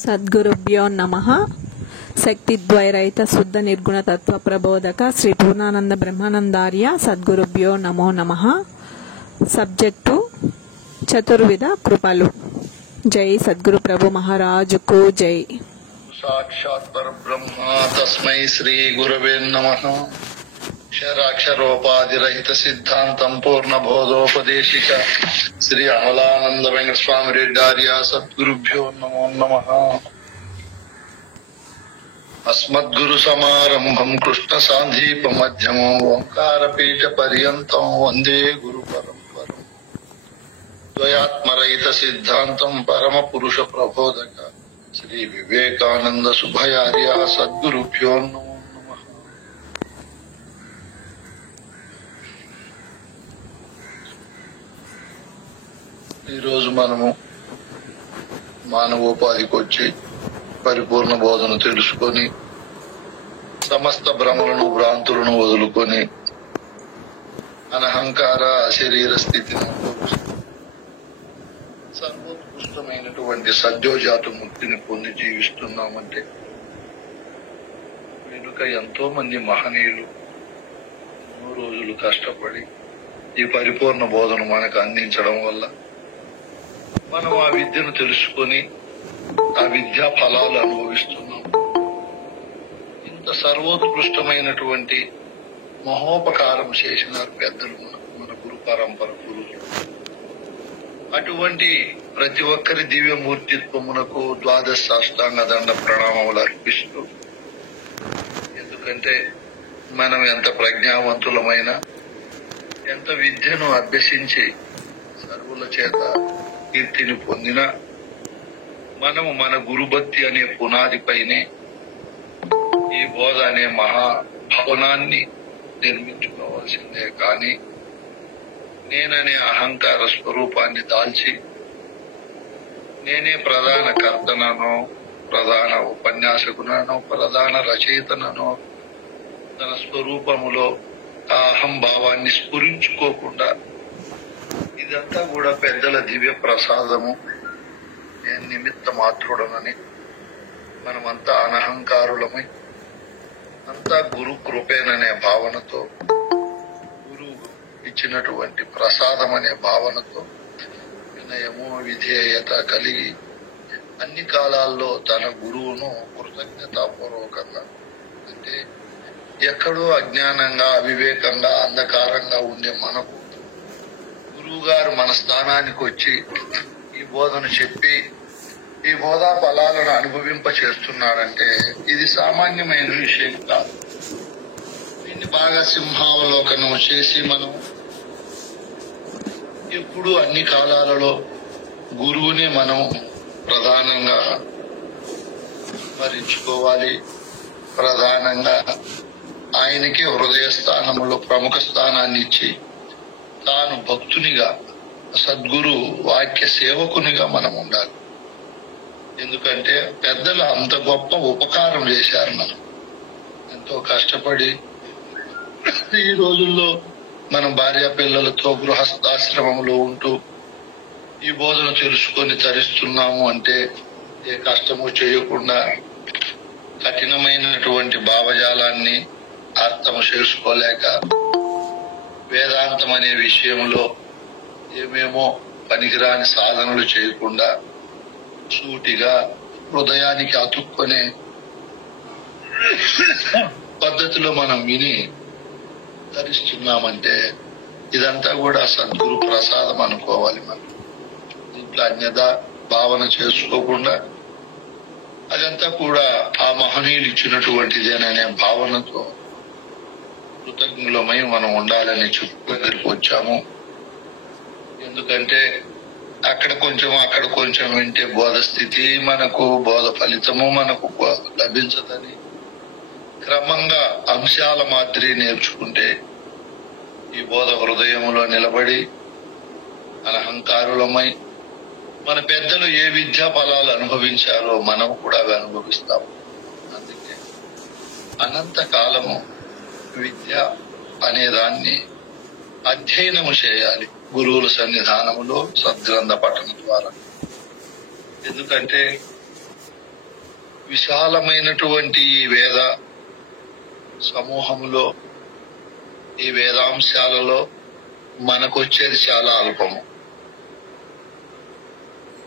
సద్గురుభ్యో నమః. శక్తిద్వైరహిత శుద్ధ నిర్గుణ తత్వ ప్రబోధక శ్రీ పూర్ణానంద బ్రహ్మానందార్య సద్గురుభ్యో నమో నమః. సబ్జెక్టు చతుర్విధ కృపలు. జై సద్గురు ప్రభు మహారాజుకు జై. సాక్షాత్ పరబ్రహ్మ తస్మై శ్రీ గురవే నమః. అక్షరాక్షరోపాధిరహిత సిద్ధాంతం పూర్ణబోధోపదేశిక శ్రీ అమలానంద వెంకట స్వామి రెడ్డార్య సద్గురుభ్యో నమో నమః. అస్మద్గురు సమారంభం కృష్ణ సాంధీప మధ్యమం ఓంకారపీఠ పర్యంతం వందే గురు పరంపరం. ద్వయాత్మరహిత సిద్ధాంతం పరమ పురుష ప్రబోధక శ్రీ వివేకానంద శుభయార్య సద్గురుభ్యో నమో నమః. ఈరోజు మనము మానవోపాధికి వచ్చి పరిపూర్ణ బోధన తెలుసుకొని సమస్త భ్రమలను భ్రాంతులను వదులుకొని అనహంకార శరీర స్థితిని సర్వోత్కృష్టమైనటువంటి సద్యోజాత ముక్తిని పొంది జీవిస్తున్నామంటే వెనుక ఎంతో మంది మహనీయులు ఎన్నో రోజులు కష్టపడి ఈ పరిపూర్ణ బోధన మనకు అందించడం వల్ల మనం ఆ విద్యను తెలుసుకొని ఆ విద్యా ఫలాలు అనుభవిస్తున్నాం. ఇంత సర్వోత్కృష్టమైనటువంటి మహోపకారం చేసినారు పెద్దలు, మన గురు పరంపర గురువులు. అటువంటి ప్రతి ఒక్కరి దివ్యమూర్తిత్వమునకు ద్వాదశ సాష్టాంగ దండ ప్రణామములు అర్పిస్తూ, ఎందుకంటే మనం ఎంత ప్రజ్ఞావంతులమైన, ఎంత విద్యను అభ్యసించి సర్వుల చేత కీర్తిని పొందినా మనము మన గురుభక్తి అనే పునాదిపైనే ఈ బోధ అనే మహాభవనాన్ని నిర్మించుకోవాల్సిందే. కానీ నేననే అహంకార స్వరూపాన్ని దాల్చి నేనే ప్రధాన కర్తననో, ప్రధాన ఉపన్యాసకుననో, ప్రధాన రచయితననో తన స్వరూపములో ఆ అహంభావాన్ని స్ఫురించుకోకుండా ఇదంతా కూడా పెద్దల దివ్య ప్రసాదము, నేను నిమిత్త మాత్రుడనని మనమంతా అనహంకారులమై అంతా గురు కృపేననే భావనతో, గురువు ఇచ్చినటువంటి ప్రసాదం అనే భావనతో వినయము విధేయత కలిగి అన్ని కాలాల్లో తన గురువును కృతజ్ఞతాపూర్వకంగా, అంటే ఎక్కడో అజ్ఞానంగా అవివేకంగా అంధకారంగా ఉండే మనకు గురువు గారు మన స్థానానికి వచ్చి ఈ బోధన చెప్పి ఈ బోధా ఫలాలను అనుభవింప చేస్తున్నాడంటే ఇది సామాన్యమైన విషయం కాదు. దీన్ని బాగా సింహావలోకనం చేసి మనం ఎప్పుడు అన్ని కాలాలలో గురువుని మనం ప్రధానంగా స్మరించుకోవాలి. ప్రధానంగా ఆయనకి హృదయ స్థానంలో ప్రముఖ స్థానాన్ని ఇచ్చి తాను భక్తునిగా, సద్గురు వాక్య సేవకునిగా మనం ఉండాలి. ఎందుకంటే పెద్దలు అంత గొప్ప ఉపకారం చేశారు. మనం ఎంతో కష్టపడి ఈ రోజుల్లో మనం భార్య పిల్లలతో గృహస్థాశ్రమంలో ఉంటూ ఈ బోధన తెలుసుకొని తరిస్తున్నాము అంటే ఏ కష్టము చేయకుండా కఠినమైనటువంటి భావజాలాన్ని అర్థం చేసుకోలేక వేదాంతం అనే విషయంలో ఏమేమో పనికిరాని సాధనలు చేయకుండా సూటిగా హృదయానికి అతుక్కునే పద్ధతిలో మనం విని ధరిస్తున్నామంటే ఇదంతా కూడా సద్గురు ప్రసాదం అనుకోవాలి. మనం దీంట్లో అన్యదా భావన చేసుకోకుండా అదంతా కూడా ఆ మహనీయులు ఇచ్చినటువంటిదేననే భావనతో కృతజ్ఞులమై మనం ఉండాలని దగ్గరికి వచ్చాము. ఎందుకంటే అక్కడ కొంచెం వింటే బోధ స్థితి మనకు, బోధ ఫలితము మనకు లభించదని క్రమంగా అంశాల మాదిరి నేర్చుకుంటే ఈ బోధ హృదయంలో నిలబడి అనహంకారులమై మన పెద్దలు ఏ విద్యా ఫలాలు అనుభవించారో మనం కూడా అవి అనుభవిస్తాము. అందుకే అనంత కాలము విద్య అనే దాన్ని అధ్యయనము చేయాలి గురువుల సన్నిధానములో సద్గ్రంథ పఠనం ద్వారా. ఎందుకంటే విశాలమైనటువంటి ఈ వేద సమూహంలో, ఈ వేదాంశాలలో మనకొచ్చేది చాలా అల్పము.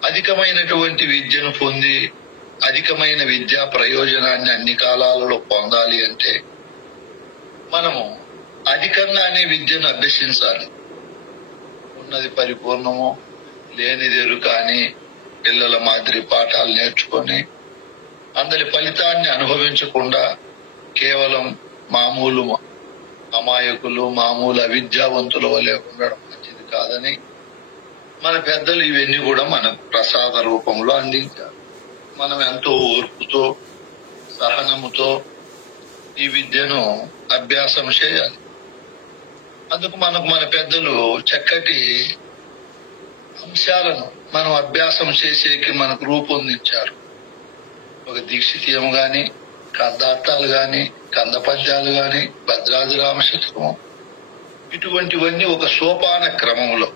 అధికమైనటువంటి విద్యను పొంది అధికమైన విద్యా ప్రయోజనాన్ని అన్ని కాలాలలో పొందాలి అంటే మనము అధికంగానే విద్యను అభ్యసించాలి. ఉన్నది పరిపూర్ణము, లేనిది ఎరుక అని పిల్లల మాదిరి పాఠాలు నేర్చుకొని అందరి ఫలితాన్ని అనుభవించకుండా కేవలం మామూలు అమాయకులు, మామూలు అవిద్యావంతుల వలె ఉండడం మంచిది కాదని మన పెద్దలు ఇవన్నీ కూడా మనకు ప్రసాద రూపంలో అందించారు. మనం ఎంతో ఓర్పుతో, సహనముతో ఈ విద్యను అభ్యాసం చేయాలి. అందుకు మనకు మన పెద్దలు చక్కటి అంశాలను మనం అభ్యాసం చేసేకి మనకు రూపొందించారు. ఒక దీక్షితీయం గాని, కందార్థాలు గాని, కంద పద్యాలు గాని, భద్రాద్రి రామశతకము, ఇటువంటివన్నీ ఒక సోపాన క్రమంలో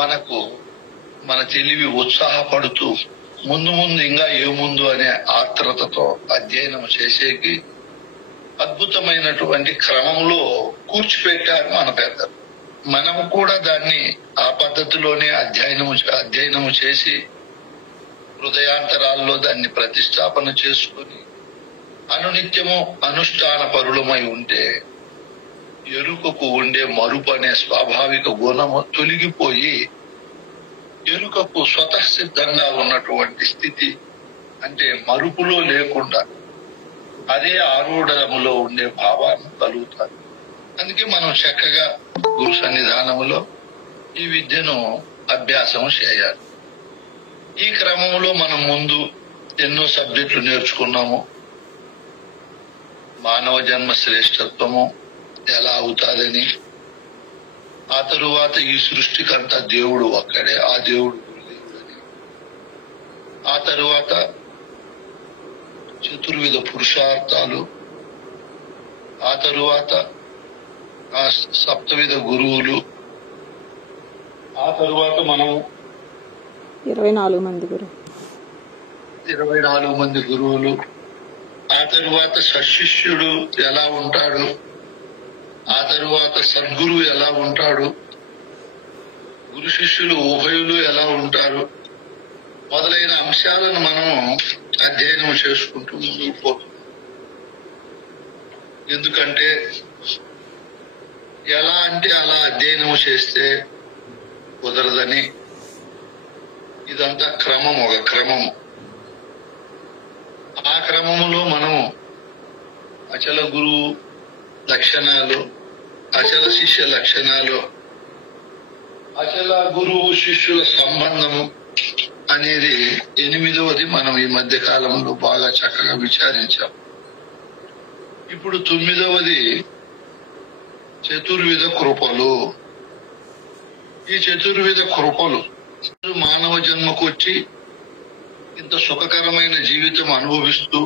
మనకు మన తెలివి ఉత్సాహపడుతూ ముందు ముందు ఇంకా ఏముందు అనే ఆత్రతతో అధ్యయనం చేసేకి అద్భుతమైనటువంటి క్రమంలో కూర్చిపెట్టారు మన పెద్దలు. మనము కూడా దాన్ని ఆ పద్ధతిలోనే అధ్యయనము చేసి హృదయాంతరాల్లో దాన్ని ప్రతిష్టాపన చేసుకుని అనునిత్యము అనుష్ఠాన పరులమై ఉంటే ఎరుకకు ఉండే మరుపు అనే స్వాభావిక గుణము తొలగిపోయి ఎరుకకు స్వతసిద్ధంగా ఉన్నటువంటి స్థితి, అంటే మరుపులో లేకుండా అదే ఆరూఢములో ఉండే భావాన్ని కలుగుతారు. అందుకే మనం చక్కగా గురు సన్నిధానములో ఈ విద్యను అభ్యాసం చేయాలి. ఈ క్రమంలో మనం ముందు ఎన్నో సబ్జెక్టులు నేర్చుకున్నాము. మానవ జన్మ శ్రేష్టత్వము ఎలా అవుతాదని, ఆ తరువాత ఈ సృష్టికంతా దేవుడు ఒక్కడే, ఆ దేవుడు గురుదేవుడని, ఆ తరువాత చతుర్విధ పురుషార్థాలు, ఆ తరువాత ఆ సప్తవిధ గురువులు, ఆ తరువాత మనం 24 మంది గురువులు, ఆ తరువాత సశిష్యుడు ఎలా ఉంటాడు, ఆ తరువాత సద్గురువు ఎలా ఉంటాడు, గురు శిష్యులు ఉభయులు ఎలా ఉంటారు, మొదలైన అంశాలను మనం అధ్యయనం చేసుకుంటూ ముందుకు పోతున్నాం. ఎందుకంటే ఎలా అంటే అలా అధ్యయనం చేస్తే కుదరదని, ఇదంతా క్రమం, ఒక క్రమము. ఆ క్రమములో మనం అచల గురువు లక్షణాలు, అచల శిష్య లక్షణాలు, అచల గురువు శిష్యుల సంబంధము అనేది 8వది మనం ఈ మధ్య కాలంలో బాగా చక్కగా విచారించాం. ఇప్పుడు 9వది చతుర్విధ కృపలు. ఈ చతుర్విధ కృపలు మానవ జన్మకు వచ్చి ఇంత సుఖకరమైన జీవితం అనుభవిస్తూ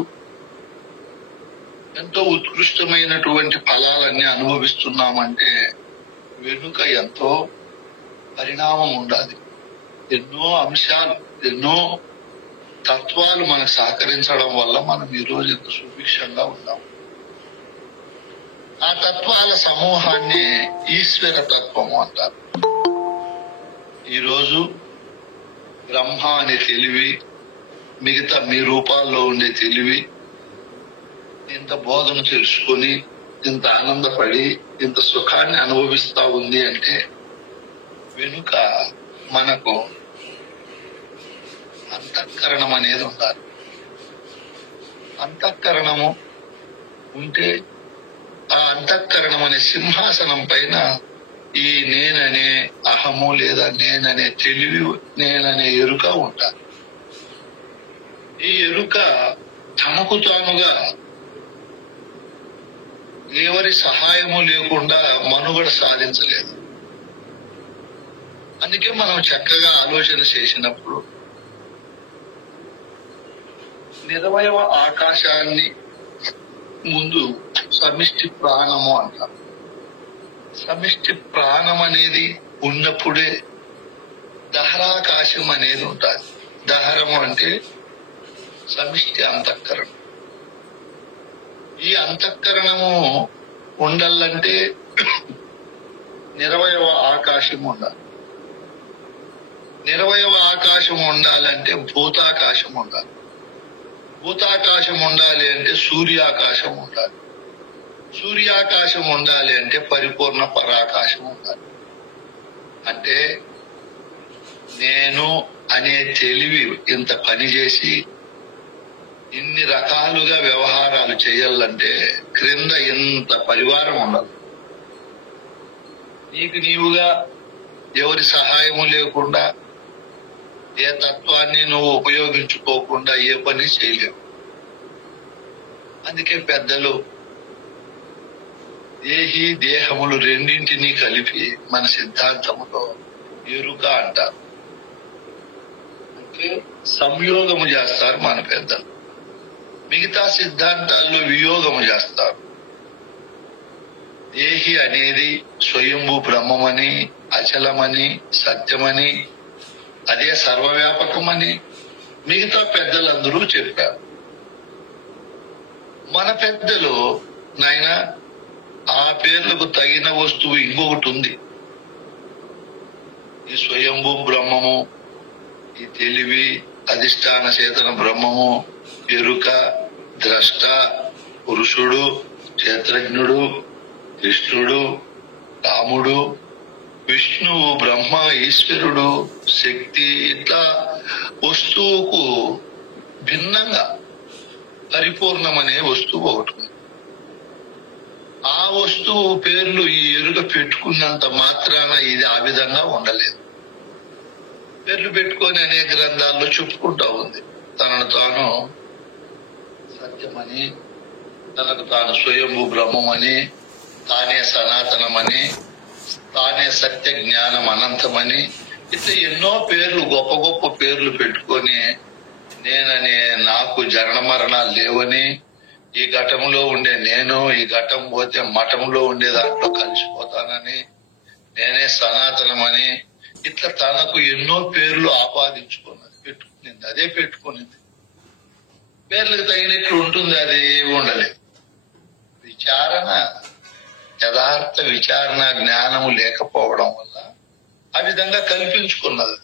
ఎంతో ఉత్కృష్టమైనటువంటి ఫలాలన్నీ అనుభవిస్తున్నామంటే వెనుక ఎంతో పరిణామం ఉండాలి. ఎన్నో అంశాలు, ఎన్నో తత్వాలు మనకు సహకరించడం వల్ల మనం ఈ రోజు ఇంత సుభిక్షంగా ఉన్నాం. ఆ తత్వాల సమూహాన్ని ఈశ్వర తత్వము అంటారు. ఈరోజు బ్రహ్మ అనే తెలివి, మిగతా మీ రూపాల్లో ఉండే తెలివి ఇంత బోధను తెలుసుకొని, ఇంత ఆనందపడి, ఇంత సుఖాన్ని అనుభవిస్తా ఉంది అంటే వెనుక మనకు అంతఃకరణం అనేది ఉండాలి. అంతఃకరణము ఉంటే ఆ అంతఃకరణం అనే సింహాసనం పైన ఈ నేననే అహము లేదా నేననే తెలివి, నేననే ఎరుక ఉంటారు. ఈ ఎరుక తనకు తానుగా ఎవరి సహాయము లేకుండా మనుగడ సాధించలేదు. అందుకే మనం చక్కగా ఆలోచన చేసినప్పుడు నిరవయవ ఆకాశాన్ని ముందు సమిష్టి ప్రాణము అంటారు. సమిష్టి ప్రాణం అనేది ఉన్నప్పుడే దహరాకాశం అనేది ఉంటుంది. దహరము అంటే సమిష్టి అంతఃకరణం. ఈ అంతఃకరణము ఉండాలంటే నిరవయవ ఆకాశం ఉండాలి. నిరవయవ ఆకాశం ఉండాలంటే భూతాకాశం ఉండాలి. భూతాకాశం ఉండాలి అంటే సూర్యాకాశం ఉండాలి. సూర్యాకాశం ఉండాలి అంటే పరిపూర్ణ పరాకాశం ఉండాలి. అంటే నేను అనే తెలివి ఇంత పని చేసి ఇన్ని రకాలుగా వ్యవహారాలు చేయాలంటే క్రింద ఇంత పరివారం ఉండాలి. నీకు నీవుగా ఎవరి సహాయము లేకుండా ఏ తత్వాన్ని నువ్వు ఉపయోగించుకోకుండా ఏ పని చేయలేవు. అందుకే పెద్దలు దేహి దేహములు రెండింటినీ కలిపి మన సిద్ధాంతములో ఎరుక అంటారు. అంటే సంయోగము చేస్తారు మన పెద్దలు. మిగతా సిద్ధాంతాల్లో వియోగము చేస్తారు. దేహి అనేది స్వయంభూ బ్రహ్మమని, అచలమని, సత్యమని, అదే సర్వవ్యాపకమని మిగతా పెద్దలందరూ చెప్పారు. మన పెద్దలు నాయన ఆ పేర్లకు తగిన వస్తువు ఇంకొకటి ఉంది. ఈ స్వయంభూ బ్రహ్మము, ఈ తెలివి, అధిష్టాన చేతన బ్రహ్మము, ఎరుక, ద్రష్ట, పురుషుడు, క్షేత్రజ్ఞుడు, కృష్ణుడు, రాముడు, విష్ణువు, బ్రహ్మ, ఈశ్వరుడు, శక్తి, ఇట్లా వస్తువుకు భిన్నంగా పరిపూర్ణమనే వస్తువు ఒకటి ఉంది. ఆ వస్తువు పేర్లు ఈ ఎరుక పెట్టుకున్నంత మాత్రాన ఇది ఆ విధంగా ఉండలేదు. పేర్లు పెట్టుకొని అనేక గ్రంథాల్లో చెప్పుకుంటా ఉంది. తనను తాను సత్యమని, తనకు తాను స్వయంభూ బ్రహ్మమని, తానే సనాతనమని, తానే సత్య జ్ఞానం అనంతమని, ఇట్లా ఎన్నో పేర్లు, గొప్ప గొప్ప పేర్లు పెట్టుకొని నేననే నాకు జనన మరణాలు లేవని, ఈ ఘటంలో ఉండే నేను ఈ ఘటం పోతే మఠంలో ఉండే దాంట్లో కలిసిపోతానని, నేనే సనాతనమని, ఇట్లా తనకు ఎన్నో పేర్లు ఆపాదించుకున్నది, పెట్టుకునింది. అదే పెట్టుకునింది. పేర్లకు తగినట్లు ఉంటుంది, అది ఉండలేదు. విచారణ, యథార్థ విచారణ జ్ఞానము లేకపోవడం వల్ల ఆ విధంగా కల్పించుకున్నది.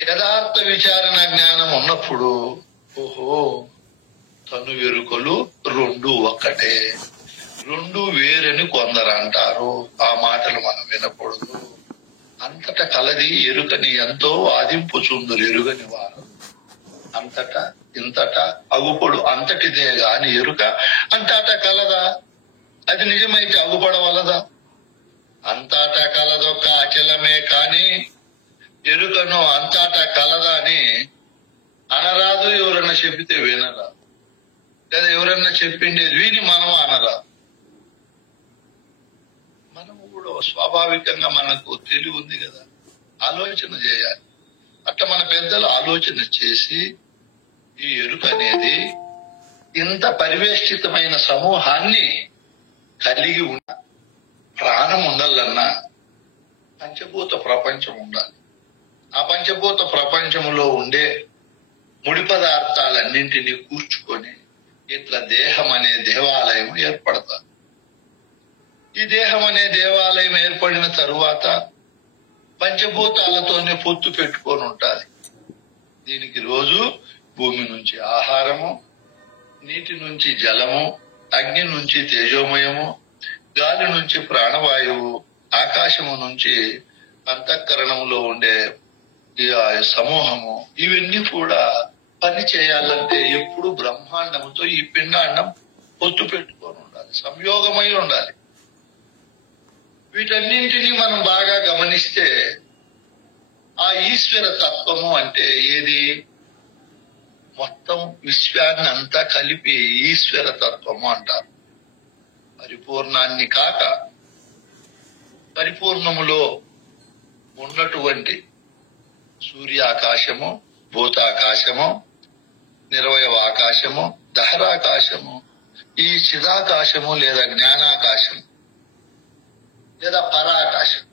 యథార్థ విచారణ జ్ఞానం ఉన్నప్పుడు ఓహో తను ఎరుకలు రెండు ఒక్కటే, రెండు వేరని కొందరు అంటారు. ఆ మాటలు మనం వినకూడదు. అంతటా కలది ఎరుకని ఎంతో వాదింపుచుందురు ఎరుగని వారు. అంతటా ఇంతటా అగుపడు అంతటిదే గాని ఎరుక అంతటా కలదా? అది నిజమైతే అగుపడవలదా? అంతటా కలదొక్క అచలమే కాని ఎరుకను అంతటా కలదా అని అనరాదు. ఎవరన్నా చెప్పితే వినరాదు, లేదా ఎవరన్నా చెప్పిండేది విని మనం అనరాదు. మనము కూడా స్వాభావికంగా మనకు తెలివి ఉంది కదా, ఆలోచన చేయాలి. అట్లా మన పెద్దలు ఆలోచన చేసి ఈ ఎరుక అనేది ఇంత పరివేష్టితమైన సమూహాన్ని కలిగి ఉన్న ప్రాణం ఉండాలన్నా పంచభూత ప్రపంచం ఉండాలి. ఆ పంచభూత ప్రపంచంలో ఉండే ముడి పదార్థాలన్నింటినీ కూర్చుకొని ఇట్లా దేహం అనే దేవాలయం ఏర్పడతారు. ఈ దేహం అనే దేవాలయం ఏర్పడిన తరువాత పంచభూతాలతోనే పొత్తు పెట్టుకొని ఉండాలి. దీనికి రోజు భూమి నుంచి ఆహారము, నీటి నుంచి జలము, అగ్ని నుంచి తేజోమయము, గాలి నుంచి ప్రాణవాయువు, ఆకాశము నుంచి అంతఃకరణంలో ఉండే ఈ సమూహము, ఇవన్నీ కూడా పని చేయాలంటే ఎప్పుడు బ్రహ్మాండముతో ఈ పిండాండం పొత్తు పెట్టుకొని ఉండాలి, సంయోగమై ఉండాలి. వీటన్నింటినీ మనం బాగా గమనిస్తే ఆ ఈశ్వర తత్వము అంటే ఏది? మొత్తం విశ్వాన్ని అంతా కలిపి ఈశ్వర తత్వము అంటారు. పరిపూర్ణాన్ని కాక పరిపూర్ణములో ఉన్నటువంటి సూర్యాకాశము, భూతాకాశము, నిరవయవ ఆకాశము, దహరాకాశము, ఈ చిదాకాశము లేదా జ్ఞానాకాశం లేదా పరాకాశం,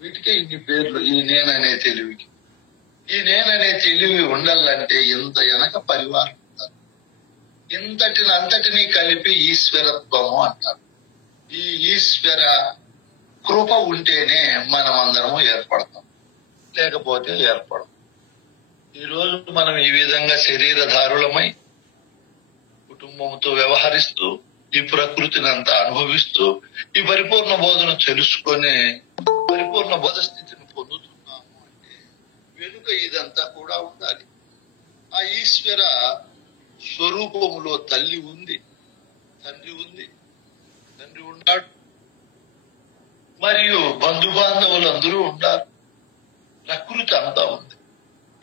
వీటికే ఇన్ని పేర్లు. ఈ నేననే తెలివికి ఈ నేననే తెలివి ఉండాలంటే ఇంత వెనక పరివారం ఉంటారు. అంతటిని కలిపి ఈశ్వరత్వము అంటారు. ఈ ఈశ్వర కృప ఉంటేనే మనం అందరము ఏర్పడతాం, లేకపోతే ఏర్పడం. ఈ రోజు మనం ఈ విధంగా శరీరధారులమై కుటుంబంతో వ్యవహరిస్తూ ఈ ప్రకృతిని అంతా అనుభవిస్తూ ఈ పరిపూర్ణ బోధను తెలుసుకొని పరిపూర్ణ బోధ స్థితిని పొందుతున్నాము అంటే వెనుక ఇదంతా కూడా ఉండాలి. ఆ ఈశ్వర స్వరూపములో తల్లి ఉంది, తండ్రి ఉన్నాడు, మరియు బంధుబాంధవులు అందరూ ఉన్నారు, ప్రకృతి అంతా ఉంది.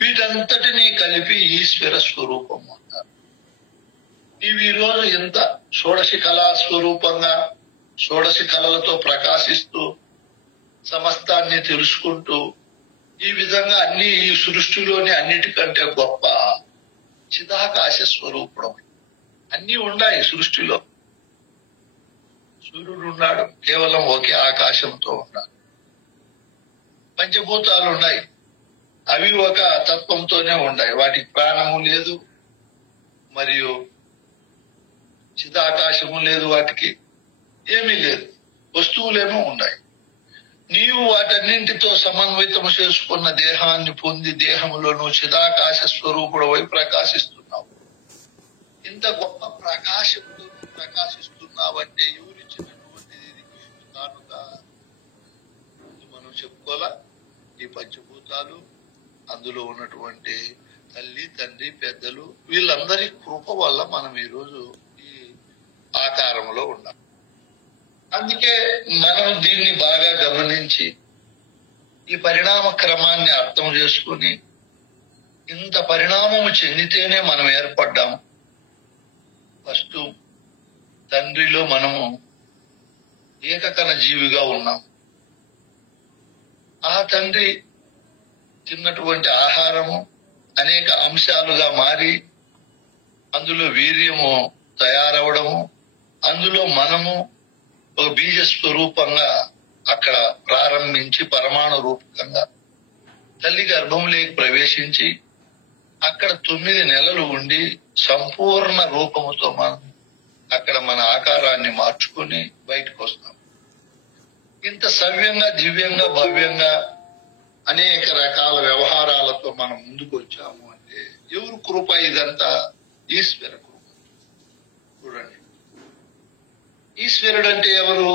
వీటంతటినీ కలిపి ఈశ్వర స్వరూపం అంటారు. నీవు ఈ రోజు ఎంత షోడశి కళా స్వరూపంగా షోడశి కళలతో ప్రకాశిస్తూ సమస్తాన్ని తెలుసుకుంటూ ఈ విధంగా అన్ని ఈ సృష్టిలోని అన్నిటికంటే గొప్ప చిదాకాశ స్వరూపం. అన్ని ఉన్నాయి సృష్టిలో. సూర్యుడు ఉన్నాడు, కేవలం ఒకే ఆకాశంతో ఉన్నాడు. పంచభూతాలు ఉన్నాయి, అవి ఒక తత్వంతోనే ఉన్నాయి, వాటికి ప్రాణము లేదు, మరియు చిదాకాశము లేదు, వాటికి ఏమీ లేదు, వస్తువులేమో ఉన్నాయి. నీవు వాటన్నింటితో సమన్వితము చేసుకున్న దేహాన్ని పొంది దేహంలో నువ్వు చిదాకాశ స్వరూపుడవై ప్రకాశిస్తున్నావు. ఇంత గొప్ప ప్రకాశంతో ప్రకాశిస్తున్నావంటే ఎవరిచ్చినటువంటిది కానుక మనం చెప్పుకోవాలా. ఈ పంచభూతాలు, అందులో ఉన్నటువంటి తల్లి, తండ్రి, పెద్దలు, వీళ్ళందరి కృప వల్ల మనం ఈరోజు ఈ ఆకారంలో ఉన్నాం. అందుకే మనం దీన్ని బాగా గమనించి ఈ పరిణామ క్రమాన్ని అర్థం చేసుకుని ఇంత పరిణామము చెందితేనే మనం ఏర్పడ్డాం. ఫస్ట్ తండ్రిలో మనము ఏకకణ జీవిగా ఉన్నాం. ఆ తండ్రి తిన్నటువంటి ఆహారము అనేక అంశాలుగా మారి అందులో వీర్యము తయారవడము, అందులో మనము ఒక బీజ స్వరూపంగా అక్కడ ప్రారంభించి పరమాణు రూపకంగా తల్లి గర్భంలోకి ప్రవేశించి అక్కడ 9 నెలలు ఉండి సంపూర్ణ రూపముతో మనం అక్కడ మన ఆకారాన్ని మార్చుకుని బయటకు వస్తాం. ఇంత సవ్యంగా, దివ్యంగా, భవ్యంగా అనేక రకాల వ్యవహారాలతో మనం ముందుకు వచ్చాము అంటే ఎవరు కృప? ఇదంతా ఈశ్వర కృప. చూడండి, ఈశ్వరుడు అంటే ఎవరు?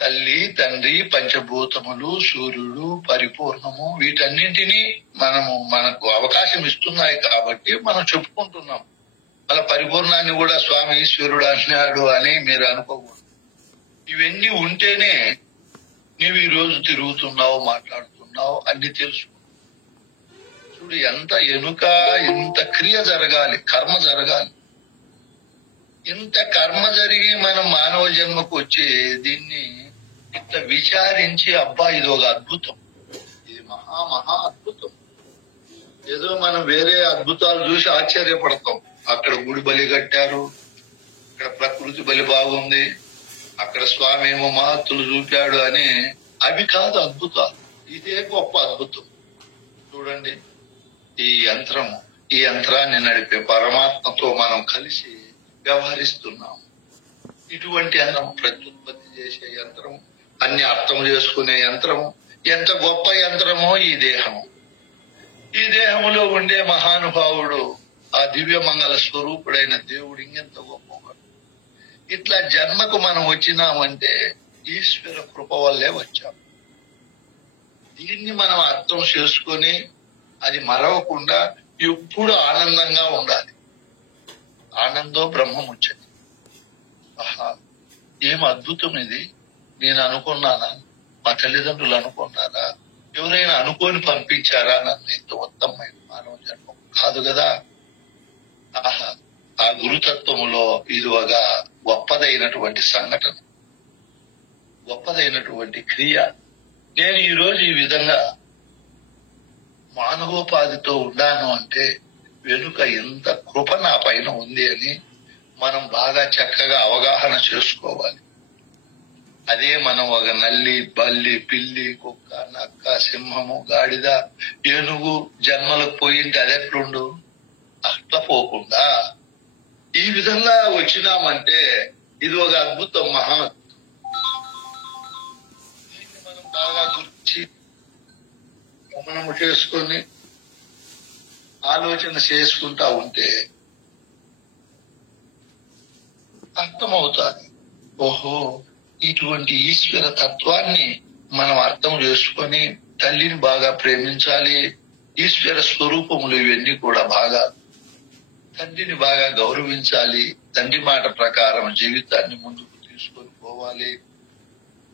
తల్లి, తండ్రి, పంచభూతములు, సూర్యుడు, పరిపూర్ణము, వీటన్నింటినీ మనకు అవకాశం ఇస్తున్నాయి కాబట్టి మనం చెప్పుకుంటున్నాం. మన పరిపూర్ణాన్ని కూడా స్వామి ఈశ్వరుడు అంటున్నాడు అని మీరు అనుకోకూడదు. ఇవన్నీ ఉంటేనే నీవు ఈ రోజు తిరుగుతున్నావు, మాట్లాడుతున్నావు, అన్ని తెలుసు. చూడు, ఎంత ఎనుక ఇంత క్రియ జరగాలి, కర్మ జరగాలి. ఇంత కర్మ జరిగి మనం మానవ జన్మకు వచ్చి దీన్ని ఇంత విచారించి అబ్బా ఇది ఒక అద్భుతం, ఇది మహా అద్భుతం. ఏదో మనం వేరే అద్భుతాలు చూసి ఆశ్చర్యపడతాం. అక్కడ గుడి బలి కట్టారు, ఇక్కడ ప్రకృతి బలి బాగుంది, అక్కడ స్వామి ఏమో మహత్తులు చూపాడు అని. అవి కాదు అద్భుతాలు, ఇదే గొప్ప అద్భుతం. చూడండి, ఈ యంత్రాన్ని నడిపే పరమాత్మతో మనం కలిసి వ్యవహరిస్తున్నాం. ఇటువంటి యంత్రం, ప్రత్యుత్పత్తి చేసే యంత్రం, అన్ని అర్థం చేసుకునే యంత్రము, ఎంత గొప్ప యంత్రమో ఈ దేహము. ఈ దేహములో ఉండే మహానుభావుడు ఆ దివ్య మంగళ స్వరూపుడైన దేవుడు ఇంకెంత గొప్పవాడు. ఇట్లా జన్మకు మనం వచ్చినామంటే ఈశ్వర కృప వల్లే వచ్చాం. దీన్ని మనం అర్థం చేసుకొని అది మరవకుండా ఎప్పుడు ఆనందంగా ఉండాలి. ఆనందో బ్రహ్మముచ్చతి. ఆహా, ఏం అద్భుతం ఇది! నేను అనుకున్నానా? మా తల్లిదండ్రులు అనుకున్నారా? ఎవరైనా అనుకోని పంపించారా నన్ను ఇంత ఉత్తమమైన మానవ జన్మం? కాదు కదా. ఆహా, ఆ గురుతత్వములో ఇది ఒక గొప్పదైనటువంటి సంఘటన, గొప్పదైనటువంటి క్రియ. నేను ఈ రోజు ఈ విధంగా మానవోపాధితో ఉన్నాను అంటే వెనుక ఎంత కృప నా పైన ఉంది అని మనం బాగా చక్కగా అవగాహన చేసుకోవాలి. అదే మనం ఒక నల్లి, బల్లి, పిల్లి, కుక్క, నక్క, సింహము, గాడిద, ఏనుగు జన్మలకు పోయింటే అది ఎట్లుండు? అట్లా పోకుండా ఈ విధంగా వచ్చినామంటే ఇది ఒక అద్భుతం, మహా. దీన్ని మనం బాగా గురించి గమనము చేసుకొని ఆలోచన చేసుకుంటా ఉంటే అర్థమవుతాది. ఓహో, ఇటువంటి ఈశ్వర తత్వాన్ని మనం అర్థం చేసుకొని తల్లిని బాగా ప్రేమించాలి. ఈశ్వర స్వరూపములు ఇవన్నీ కూడా బాగా, తండ్రిని బాగా గౌరవించాలి. తండ్రి మాట ప్రకారం జీవితాన్ని ముందుకు తీసుకొని పోవాలి.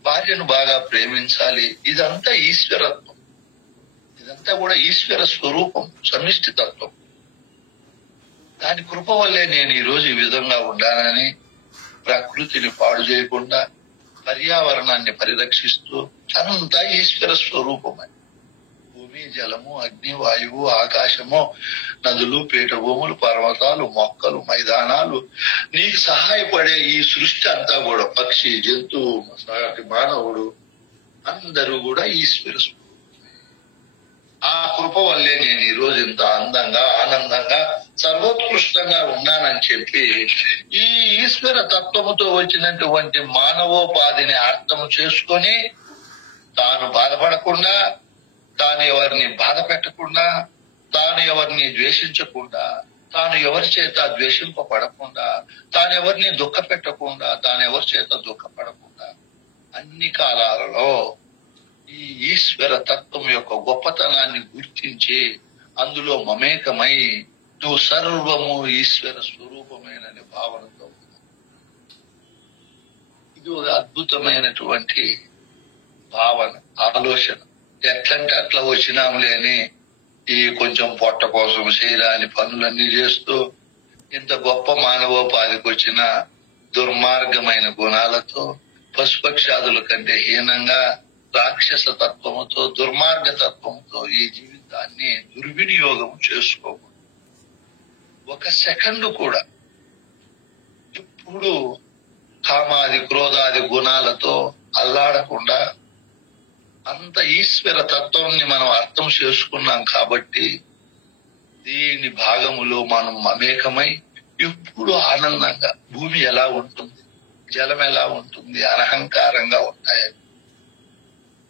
భార్యను బాగా ప్రేమించాలి. ఇదంతా ఈశ్వరత్వం. ఇదంతా కూడా ఈశ్వర స్వరూపం, సమిష్టి తత్వం. దాని కృప వల్లే నేను ఈ రోజు ఈ విధంగా ఉండానని, ప్రకృతిని పాడు చేయకుండా పర్యావరణాన్ని పరిరక్షిస్తూ అంతా ఈశ్వర స్వరూపమే. భూమి, జలము, అగ్ని, వాయువు, ఆకాశము, నదులు, పీఠభూములు, పర్వతాలు, మొక్కలు, మైదానాలు, నీకు సహాయపడే ఈ సృష్టి అంతా కూడా, పక్షి, జంతువు, మానవుడు అందరూ కూడా ఈశ్వర స్వరూపం. ఆ కృప వల్లే నేను ఈ రోజు ఇంత అందంగా, ఆనందంగా, సర్వోత్కృష్టంగా ఉన్నానని చెప్పి ఈ ఈశ్వర తత్వముతో వచ్చినటువంటి మానవోపాధిని అర్థం చేసుకొని తాను బాధపడకుండా, తాను ఎవరిని బాధ పెట్టకుండా, తాను ఎవరిని ద్వేషించకుండా, తాను ఎవరి చేత ద్వేషింపబడకుండా, తాను ఎవరిని దుఃఖ పెట్టకుండా, తాను ఎవరి చేత దుఃఖపడకుండా అన్ని కాలాలలో ఈ ఈశ్వర తత్వం యొక్క గొప్పతనాన్ని గుర్తించి అందులో మమేకమై నువ్వు సర్వము ఈశ్వర స్వరూపమైన భావనతో ఇది ఒక అద్భుతమైనటువంటి భావన, ఆలోచన. ఎట్లంటే అట్లా వచ్చినాంలే అని ఈ కొంచెం పొట్ట కోసం చేయరాని పనులన్నీ చేస్తూ ఇంత గొప్ప మానవోపాధికి వచ్చిన దుర్మార్గమైన గుణాలతో, పశుపక్షాదుల కంటే హీనంగా రాక్షస తత్వముతో, దుర్మార్గ తత్వముతో ఈ జీవితాన్ని దుర్వినియోగం చేసుకోకూడదు. ఒక సెకండ్ కూడా ఇప్పుడు కామాది, క్రోధాది గుణాలతో అల్లాడకుండా అంత ఈశ్వర తత్వాన్ని మనం అర్థం చేసుకున్నాం కాబట్టి దీని భాగములో మనం మమేకమై ఎప్పుడు ఆనందంగా, భూమి ఎలా ఉంటుంది, జలం ఎలా ఉంటుంది, అనహంకారంగా ఉంటాయి,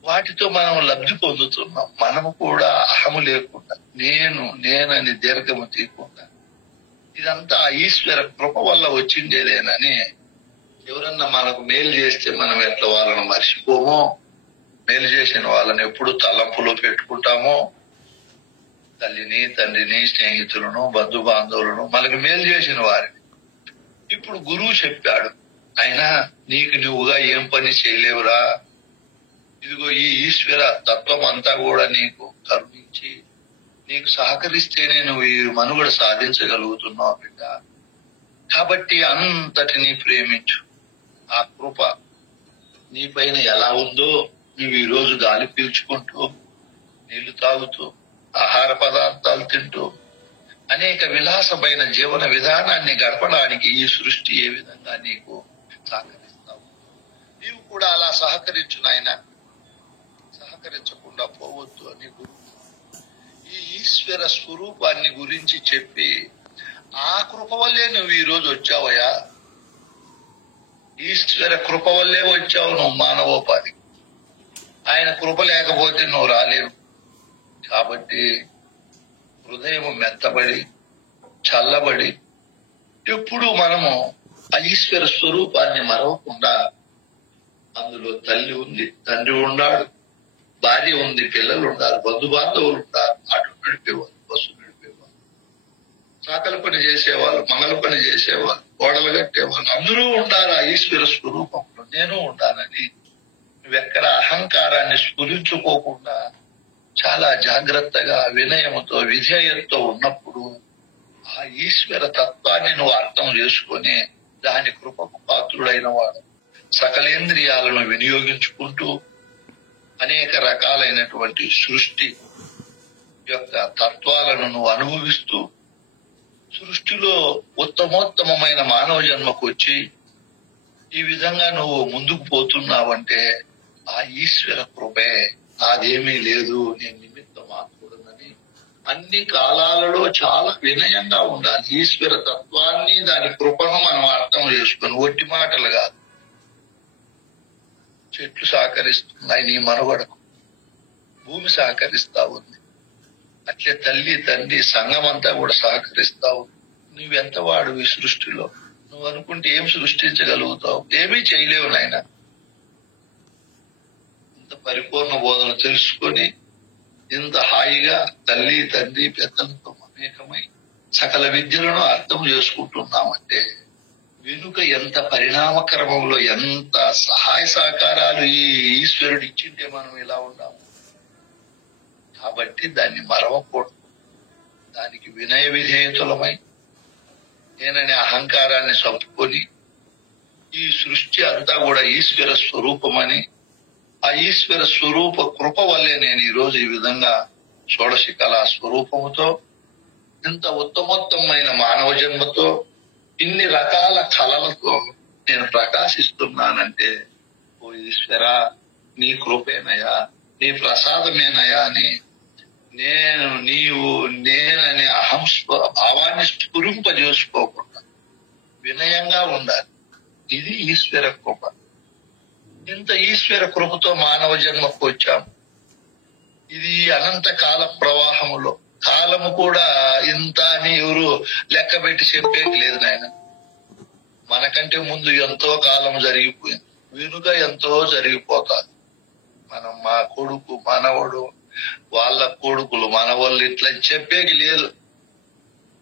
వాటితో మనం లబ్ధి పొందుతున్నాం. మనము కూడా అహము లేకుండా, నేనని దీర్ఘము తీయకుండా, ఇదంతా ఈశ్వర కృప వల్ల వచ్చిండేదేనని. ఎవరన్నా మనకు మేలు చేస్తే మనం ఎట్లా వాళ్ళను మర్చిపోమో, మేలు చేసిన వాళ్ళని ఎప్పుడు తలంపులో పెట్టుకుంటామో, తల్లిని, తండ్రిని, స్నేహితులను, బంధు బాంధవులను, మనకు మేలు చేసిన వారిని. ఇప్పుడు గురువు చెప్పాడు, అయినా నీకు నువ్వుగా ఏం పని చేయలేవురా, ఇదిగో ఈ ఈశ్వర తత్వం అంతా కూడా నీకు కరుణించి నీకు సహకరిస్తేనే నువ్వు ఈ మనుగడ సాధించగలుగుతున్నావు బిడ్డ. కాబట్టి అంతటినీ ప్రేమించు. ఆ కృప నీ పైన ఎలా ఉందో నువ్వు ఈ రోజు గాలి పీల్చుకుంటూ, నీళ్లు తాగుతూ, ఆహార పదార్థాలు తింటూ, అనేక విలాసమైన జీవన విధానాన్ని గడపడానికి ఈ సృష్టి ఏ విధంగా నీకు సహకరిస్తావు. నీవు కూడా అలా సహకరించు నాయనా, సహకరించకుండా పోవద్దు అని గురువు ఈ ఈశ్వర స్వరూపాన్ని గురించి చెప్పి, ఆ కృప వల్లే నువ్వు ఈ రోజు వచ్చావయ్యా, ఈశ్వర కృప వల్లే వచ్చావు నువ్వు మానవోపాధి. ఆయన కృప లేకపోతే నువ్వు రాలేవు. కాబట్టి హృదయం మెత్తబడి, చల్లబడి, ఎప్పుడు మనము ఆ ఈశ్వర స్వరూపాన్ని మరవకుండా, అందులో తల్లి ఉంది, తండ్రి ఉన్నాడు, భార్య ఉంది, పిల్లలు ఉన్నారు, బంధుబాంధవులు ఉన్నారు, ఆటో నడిపేవాళ్ళు, బస్సు నడిపేవాళ్ళు, చాకలి పని చేసేవాళ్ళు, మంగళ పని చేసేవాళ్ళు, గోడలు కట్టేవాళ్ళు, అందరూ ఉండాలి ఆ ఈశ్వర స్వరూపంలో. నేను ఉండాలని నువ్వెక్కడ అహంకారాన్ని స్ఫురించుకోకుండా చాలా జాగ్రత్తగా, వినయముతో, విధేయతతో ఉన్నప్పుడు ఆ ఈశ్వర తత్వాన్ని నువ్వు అర్థం చేసుకొని దాని కృపకు పాత్రుడైన వాడు సకలేంద్రియాలను వినియోగించుకుంటూ అనేక రకాలైనటువంటి సృష్టి యొక్క తత్వాలను నువ్వు అనుభవిస్తూ సృష్టిలో ఉత్తమోత్తమైన మానవ జన్మకు వచ్చి ఈ విధంగా నువ్వు ముందుకు పోతున్నావంటే ఆ ఈశ్వర కృపే. నాదేమీ లేదు, నేను నిమిత్తం ఆకూడదని అన్ని కాలాలలో చాలా వినయంగా ఉండాలి. ఈశ్వర తత్వాన్ని, దాని కృపను మనం అర్థం చేసుకొని ఒట్టి మాటలు కాదు. చెట్లు సహకరిస్తున్నాయి నీ మనుగడకు, భూమి సహకరిస్తా ఉంది, అట్లే తల్లి తండ్రి సంఘం అంతా కూడా సహకరిస్తావు. నువ్వెంత వాడు ఈ సృష్టిలో? నువ్వు అనుకుంటే ఏం సృష్టించగలుగుతావు? ఏమీ చేయలేవు నాయన. ఇంత పరిపూర్ణ బోధన తెలుసుకొని ఇంత హాయిగా తల్లి తండ్రి పెద్దలతో మమేకమై సకల విద్యలను అర్థం చేసుకుంటున్నామంటే వెనుక ఎంత పరిణామ క్రమంలో ఎంత సహాయ సహకారాలు ఈ ఈశ్వరుడు ఇచ్చింటే మనం ఇలా ఉన్నాము. కాబట్టి దాన్ని మరవకూడదు. దానికి వినయ విధేయతులమై నేననే అహంకారాన్ని చంపుకొని ఈ సృష్టి అంతా కూడా ఈశ్వర స్వరూపమని, ఆ ఈశ్వర స్వరూప కృప వల్లే నేను ఈ రోజు ఈ విధంగా షోడశి కళా స్వరూపముతో, ఇంత ఉత్తమోత్తమైన మానవ జన్మతో, ఇన్ని రకాల కళలతో నేను ప్రకాశిస్తున్నానంటే ఓ ఈశ్వర నీ కృపేనయా, నీ ప్రసాదమేనయా అని నేననే భావాన్ని స్ఫురింపజేసుకోకుండా వినయంగా ఉండాలి. ఇది ఈశ్వర కృప. ఇంత ఈశ్వర కృపతో మానవ జన్మకు వచ్చాము. ఇది అనంత కాల ప్రవాహములో కాలము కూడా ఇంత అని ఎవరు లెక్క పెట్టి చెప్పేది లేదు నాయన. మనకంటే ముందు ఎంతో కాలం జరిగిపోయింది, వెనుక ఎంతో జరిగిపోతాది. మనం మా కొడుకు మనవడు, వాళ్ళ కొడుకులు మనవాళ్ళు ఇట్లా చెప్పేకి లేదు.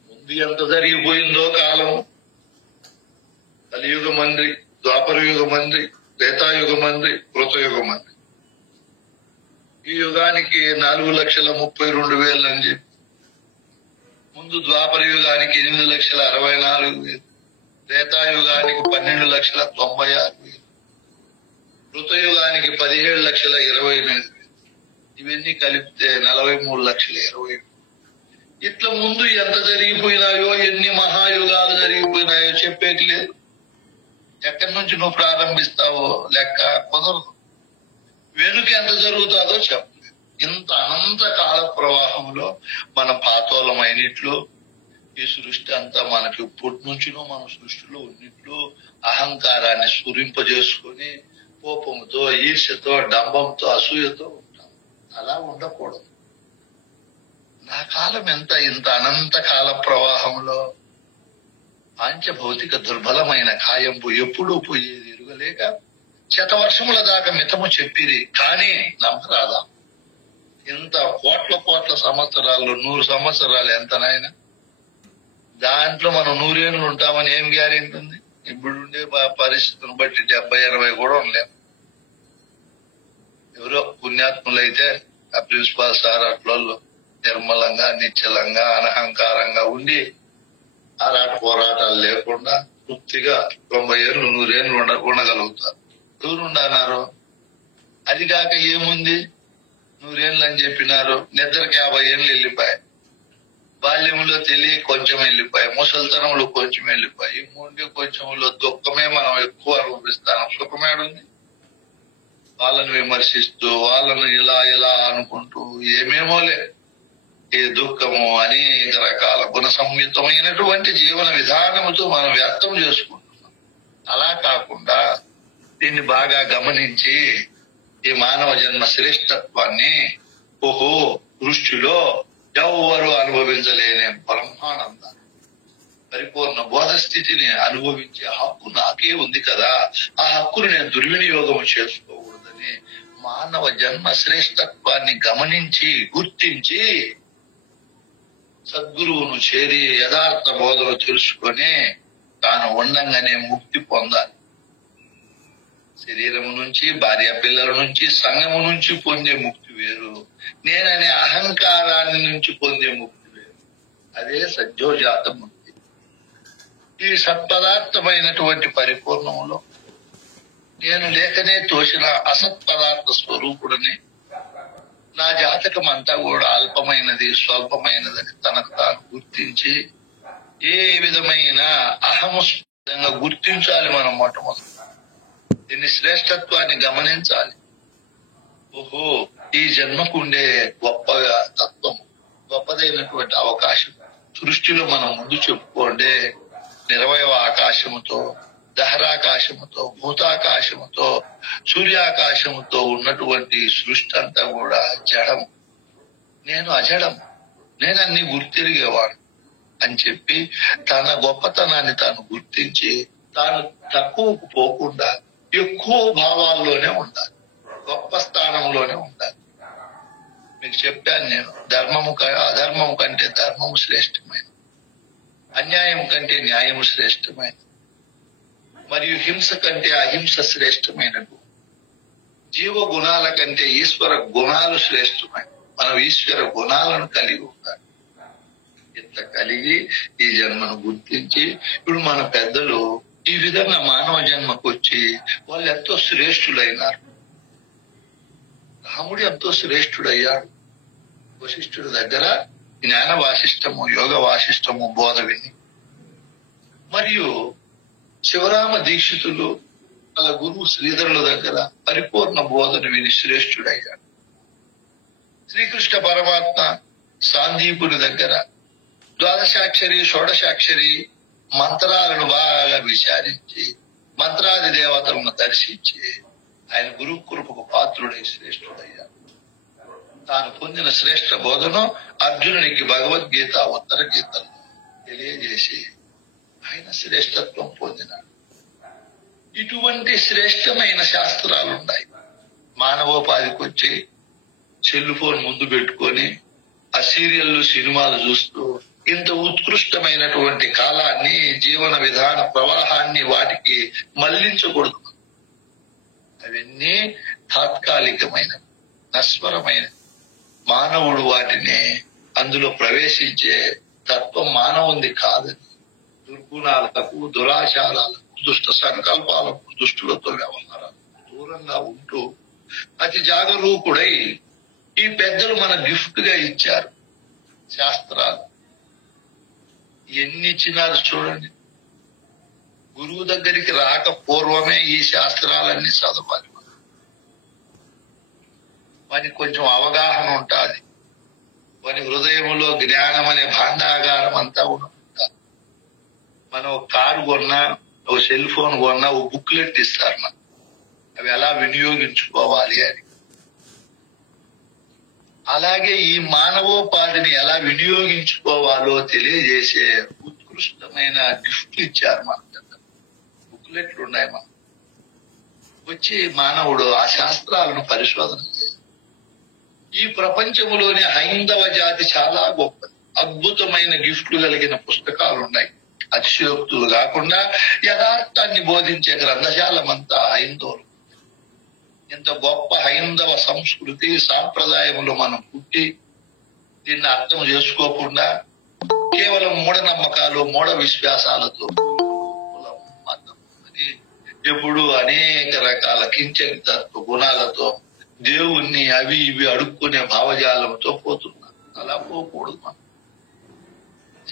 ముందు ఎంత జరిగిపోయిందో కాలం. కలియుగ మంది, ద్వాపర యుగ మంది, త్రేతాయుగ మంది, కృతయుగ మంది. ఈ యుగానికి 4,32,000 అని చెప్పి, ముందు ద్వాపర యుగానికి 8,64,000, త్రేతాయుగానికి 12,96,000, కృతయుగానికి 17,28,000. ఇవన్నీ కలిపితే 43,20,000. ఇట్లా ముందు ఎంత జరిగిపోయినాయో, ఎన్ని మహాయుగాలు జరిగిపోయినాయో చెప్పేది లేదు. ఎక్కడి నుంచి నువ్వు ప్రారంభిస్తావో లెక్క కుదరదు. వెనుక ఎంత జరుగుతుందో చెప్పలేదు. ఇంత అనంత కాల ప్రవాహంలో మన పాతోలమైనట్లు ఈ సృష్టి అంతా మనకి ఇప్పటి నుంచినో మన సృష్టిలో ఉన్నట్లు అహంకారాన్ని స్ఫురింపజేసుకుని కోపంతో, ఈర్ష్యతో, డంబంతో, అసూయతో ఉంటాం. అలా ఉండకూడదు. నా కాలం ఎంత ఇంత అనంత కాల ప్రవాహంలో పాంచభౌతిక దుర్బలమైన కాయంపు ఎప్పుడూ పోయేది ఎరుగలేక శతవర్షముల దాకా మితము చెప్పిరి, కానీ నమ్మరాదా? ఇంత కోట్ల సంవత్సరాల్లో 100 సంవత్సరాలు ఎంతనైనా దాంట్లో మనం 100 ఏళ్ళు ఉంటామని ఏం గ్యారెంటీ ఉంది? ఇప్పుడుండే పరిస్థితులను బట్టి 70-80 కూడా ఉండలేము. ఎవరో పుణ్యాత్ములైతే ఆ ప్రిన్సిపాల్ సార్ అట్లలో నిర్మలంగా, నిశ్చలంగా, అనహంకారంగా ఉండి ఆరాట పోరాటాలు లేకుండా తృప్తిగా 90 ఏళ్ళు 100 ఏళ్ళు ఉండగలుగుతారు. ఎవరు ఉండన్నారు? అది కాక ఏముంది, 100 ఏళ్ళు అని చెప్పినారు, నిద్రకి 50 ఏళ్ళు వెళ్ళిపోయాయి. బాల్యంలో తెలియ కొంచెం వెళ్ళిపోయాయి, ముసలితనంలో కొంచెం వెళ్ళిపోయాయి. ఈ మూడు కొంచెంలో దుఃఖమే మనం ఎక్కువ అనుభవిస్తాం. సుఖమేడుంది? వాళ్ళని విమర్శిస్తూ, వాళ్ళను ఇలా అనుకుంటూ ఏమేమోలే ఈ దుఃఖము అనేక రకాల గుణ సంయుక్తమైనటువంటి జీవన విధానముతో మనం వ్యక్తం చేసుకుంటున్నాం. అలా కాకుండా దీన్ని బాగా గమనించి ఈ మానవ జన్మ శ్రేష్టత్వాన్ని ఓహో దృష్టిలో ఎవరు అనుభవించలేని బ్రహ్మానందాన్ని, పరిపూర్ణ బోధ స్థితిని అనుభవించే హక్కు నాకే ఉంది కదా, ఆ హక్కును నేను దుర్వినియోగం చేసుకోకూడదని మానవ జన్మ శ్రేష్టత్వాన్ని గమనించి గుర్తించి సద్గురువును చేరి యథార్థ బోధన తెలుసుకొని తాను ఉండంగానే ముక్తి పొందాలి. శరీరం నుంచి, భార్య పిల్లల నుంచి, సంఘము నుంచి పొందే ముక్తి వేరు, నేననే అహంకారాన్ని నుంచి పొందే ముక్తి వేరు. అదే సద్యోజాత ముక్తి. ఈ సత్పదార్థమైనటువంటి పరిపూర్ణంలో నేను లేకనే తోసిన అసత్పదార్థ స్వరూపుడని, నా జాతకం అంతా కూడా అల్పమైనది, స్వల్పమైనదని తనకు తాను గుర్తించి ఏ విధమైన అహము గుర్తించాలి మనం మొట్టమొదటి. దీని శ్రేష్టత్వాన్ని గమనించాలి. ఓహో, ఈ జన్మకు ఉండే గొప్పగా తత్వం, గొప్పదైనటువంటి అవకాశం సృష్టిలో మనం ముందు చెప్పుకోండి. నిరవయవ ఆకాశముతో, దహరాకాశముతో, భూతాకాశముతో, సూర్యాకాశముతో ఉన్నటువంటి సృష్టి అంతా కూడా జడం. నేను అజడం, నేను అన్ని గుర్తిరిగేవాడు అని చెప్పి తన గొప్పతనాన్ని తాను గుర్తించి తాను తక్కువకు పోకుండా ఎక్కువ భావాల్లోనే ఉండాలి, గొప్ప స్థానంలోనే ఉండాలి. మీకు చెప్పాను నేను, అధర్మము కంటే ధర్మము శ్రేష్టమైనది, అన్యాయం కంటే న్యాయము శ్రేష్టమైనది, మరియు హింస కంటే అహింస శ్రేష్టమైనది. జీవ గుణాల కంటే ఈశ్వర గుణాలు శ్రేష్టమైనవి. మనం ఈశ్వర గుణాలను కలిగి ఉండాలి. ఇట్లా కలిగి ఈ జన్మను గుర్తించి ఇప్పుడు మన పెద్దలు ఈ విధంగా మానవ జన్మకు వచ్చి వాళ్ళు ఎంతో శ్రేష్ఠులైనారు. రాముడు ఎంతో శ్రేష్ఠుడయ్యాడు. వశిష్ఠుడి దగ్గర జ్ఞాన వాసిష్టము, యోగ వాసిష్టము బోధ విని, మరియు శివరామ దీక్షితులు వాళ్ళ గురువు శ్రీధరుల దగ్గర పరిపూర్ణ బోధన విని శ్రేష్ఠుడయ్యాడు. శ్రీకృష్ణ పరమాత్మ సాందీపుని దగ్గర ద్వాదశాక్షరి, షోడశాక్షరి మంత్రాలను బాగా విచారించి మంత్రాది దేవతలను దర్శించి ఆయన గురు కృపకు పాత్రుడై శ్రేష్ఠుడయ్యాడు. తాను పొందిన శ్రేష్ఠ బోధను అర్జునునికి భగవద్గీత, ఉత్తర గీతలు తెలియజేసి ఆయన శ్రేష్టత్వం పొందినాడు. ఇటువంటి శ్రేష్టమైన శాస్త్రాలున్నాయి. మానవోపాధికి వచ్చి సెల్ ఫోన్ ముందు పెట్టుకొని ఆ సీరియళ్లు, సినిమాలు చూస్తూ ఇంత ఉత్కృష్టమైనటువంటి కాలాన్ని, జీవన విధాన ప్రవాహాన్ని వాటికి మళ్లించకూడదు. అవన్నీ తాత్కాలికమైన, నశ్వరమైన. మానవుడు వాటిని అందులో ప్రవేశించే తత్వం మానవుంది కాదని, దుర్గుణాలకు, దురాచారాలకు, దుష్ట సంకల్పాలకు, దుష్టులతో వ్యవహారాలకు దూరంగా ఉంటూ అతి జాగరూకుడై ఈ పెద్దలు మన గిఫ్ట్ గా ఇచ్చారు శాస్త్రాలు. ఎన్ని ఇచ్చినారు చూడండి. గురువు దగ్గరికి రాక పూర్వమే ఈ శాస్త్రాలన్నీ చదవాలి. మనకి కొంచెం అవగాహన ఉంటుంది. మన హృదయంలో జ్ఞానం అనే భాండాగారం అంతా ఉంటుంది. మనం ఒక కారు కొన్నా, ఒక సెల్ ఫోన్ కొన్నా, ఒక బుక్లెట్ ఇస్తారు మనం, అవి ఎలా వినియోగించుకోవాలి అని. అలాగే ఈ మానవోపాధిని ఎలా వినియోగించుకోవాలో తెలియజేసే ఉత్కృష్టమైన గిఫ్ట్ ఇచ్చారు మన దగ్గర. బుక్లెట్లు ఉన్నాయి. మనం వచ్చి మానవుడు ఆ శాస్త్రాలను పరిశోధన చేయాలి. ఈ ప్రపంచంలోని హైందవ జాతి చాలా గొప్పది. అద్భుతమైన గిఫ్ట్లు కలిగిన పుస్తకాలు ఉన్నాయి. అతిశయోక్తులు కాకుండా యథార్థాన్ని బోధించే గ్రంథశాలమంతా హైందవులు. ఇంత గొప్ప హైందవ సంస్కృతి సాంప్రదాయములు మనం పుట్టి దీన్ని అర్థం చేసుకోకుండా కేవలం మూఢనమ్మకాలు, మూఢ విశ్వాసాలతో మతం అని ఎప్పుడు అనేక రకాల కించరితత్వ గుణాలతో దేవుణ్ణి అవి ఇవి అడుక్కునే భావజాలంతో పోతున్నాం. అలా పోకూడదు. మనం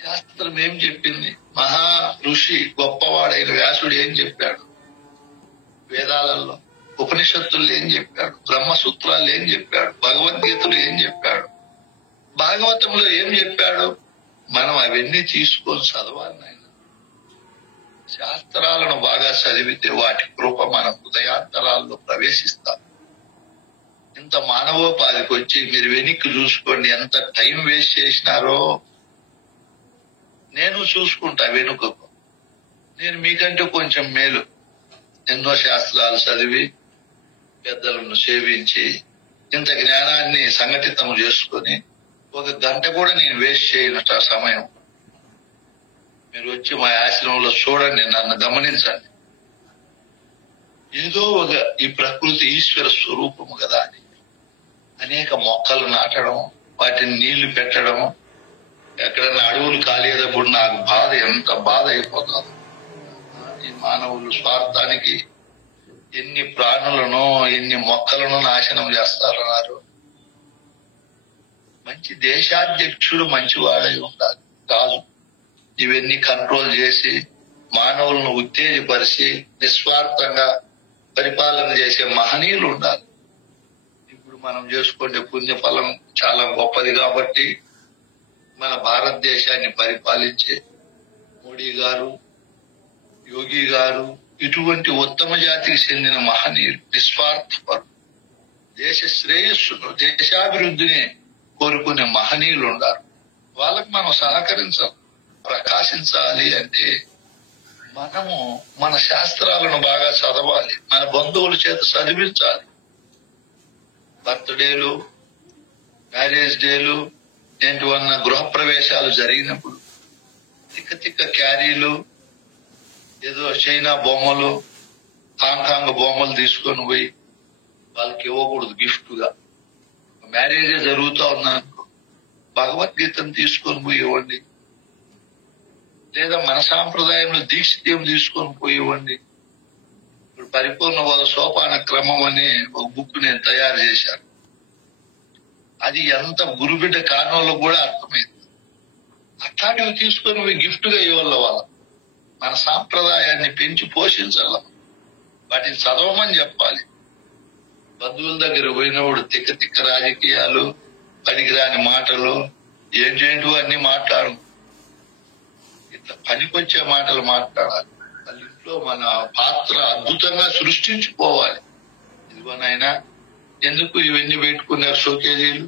శాస్త్రం ఏం చెప్పింది? మహా ఋషి గొప్పవాడైన వ్యాసుడు ఏం చెప్పాడు? వేదాలలో, ఉపనిషత్తులు ఏం చెప్పాడు? బ్రహ్మసూత్రాలు ఏం చెప్పాడు? భగవద్గీతలు ఏం చెప్పాడు? భాగవతంలో ఏం చెప్పాడు? మనం అవన్నీ తీసుకొని చదవాలి. నాయన శాస్త్రాలను బాగా చదివితే వాటి కృప మన హృదయాంతరాల్లో ప్రవేశిస్తాం. ఇంత మానవోపాధికి వచ్చి మీరు వెనక్కి చూసుకోండి, ఎంత టైం వేస్ట్ చేసినారో. నేను చూసుకుంటా వెనుకకు. నేను మీకంటే కొంచెం మేలు. ఎన్నో శాస్త్రాలు చదివి పెద్దలను సేవించి ఇంత జ్ఞానాన్ని సంఘటితం చేసుకొని ఒక గంట కూడా నేను వేస్ట్ చేయనట సమయం. మీరు వచ్చి మా ఆశ్రమంలో చూడండి, నన్ను గమనించండి. ఏదో ఒక ఈ ప్రకృతి ఈశ్వర స్వరూపము కదా అని అనేక మొక్కలు నాటడం, వాటిని నీళ్లు పెట్టడం, ఎక్కడన్నా అడవులు కాలేదప్పుడు నాకు బాధ, ఎంత బాధ అయిపోతుంది. ఈ మానవులు స్వార్థానికి ఎన్ని ప్రాణులను, ఎన్ని మొక్కలను నాశనం చేస్తారన్నారు. మంచి దేశాధ్యక్షుడు మంచివాడై ఉండాలి. రాజు ఇవన్నీ కంట్రోల్ చేసి మానవులను ఉత్తేజపరిచి నిస్వార్థంగా పరిపాలన చేసే మహనీయులు ఉండాలి. ఇప్పుడు మనం చేసుకునే పుణ్యఫలం చాలా గొప్పది కాబట్టి మన భారతదేశాన్ని పరిపాలించే మోడీ గారు, యోగి గారు ఇటువంటి ఉత్తమ జాతికి చెందిన మహనీయులు, నిస్వార్థపరు, దేశ శ్రేయస్సును, దేశాభివృద్ధిని కోరుకునే మహనీయులు ఉండాలి. వాళ్ళకి మనం సహకరించాలి. ప్రకాశించాలి అంటే మనము మన శాస్త్రాలను బాగా చదవాలి, మన బంధువుల చేత చదివించాలి. బర్త్డేలు, మ్యారేజ్ డేలు, ఏంటివన్న గృహప్రవేశాలు జరిగినప్పుడు తిక్క క్యారీలు, ఏదో చైనా బొమ్మలు, హాంకాంగ్ బొమ్మలు తీసుకొని పోయి వాళ్ళకి ఇవ్వకూడదు గిఫ్ట్ గా. మ్యారేజే జరుగుతా ఉందనుకో భగవద్గీతను తీసుకొని పోయి ఇవ్వండి, లేదా మన సాంప్రదాయంలో దీక్షితం తీసుకొని పోయి ఇవ్వండి. ఇప్పుడు పరిపూర్ణ వాళ్ళ సోపాన క్రమం అని ఒక బుక్ నేను తయారు చేశాను. అది ఎంత గురుబిడ్డ కారణంలో కూడా అర్థమైంది. అట్లాంటివి తీసుకొని పోయి గిఫ్ట్ గా ఇవ్వాలి. వాళ్ళ మన సాంప్రదాయాన్ని పెంచి పోషించాల, వాటిని చదవమని చెప్పాలి. బంధువుల దగ్గర పోయినప్పుడు తిక్క రాజకీయాలు, పనికిరాని మాటలు, ఏంటేంటో అన్ని మాట్లాడు, ఇట్లా పనికొచ్చే మాటలు మాట్లాడాలి. వాళ్ళ ఇంట్లో మన పాత్ర అద్భుతంగా సృష్టించుకోవాలి. ఇదిగోనైనా ఎందుకు ఇవన్నీ పెట్టుకున్నారు షోకేజీలు?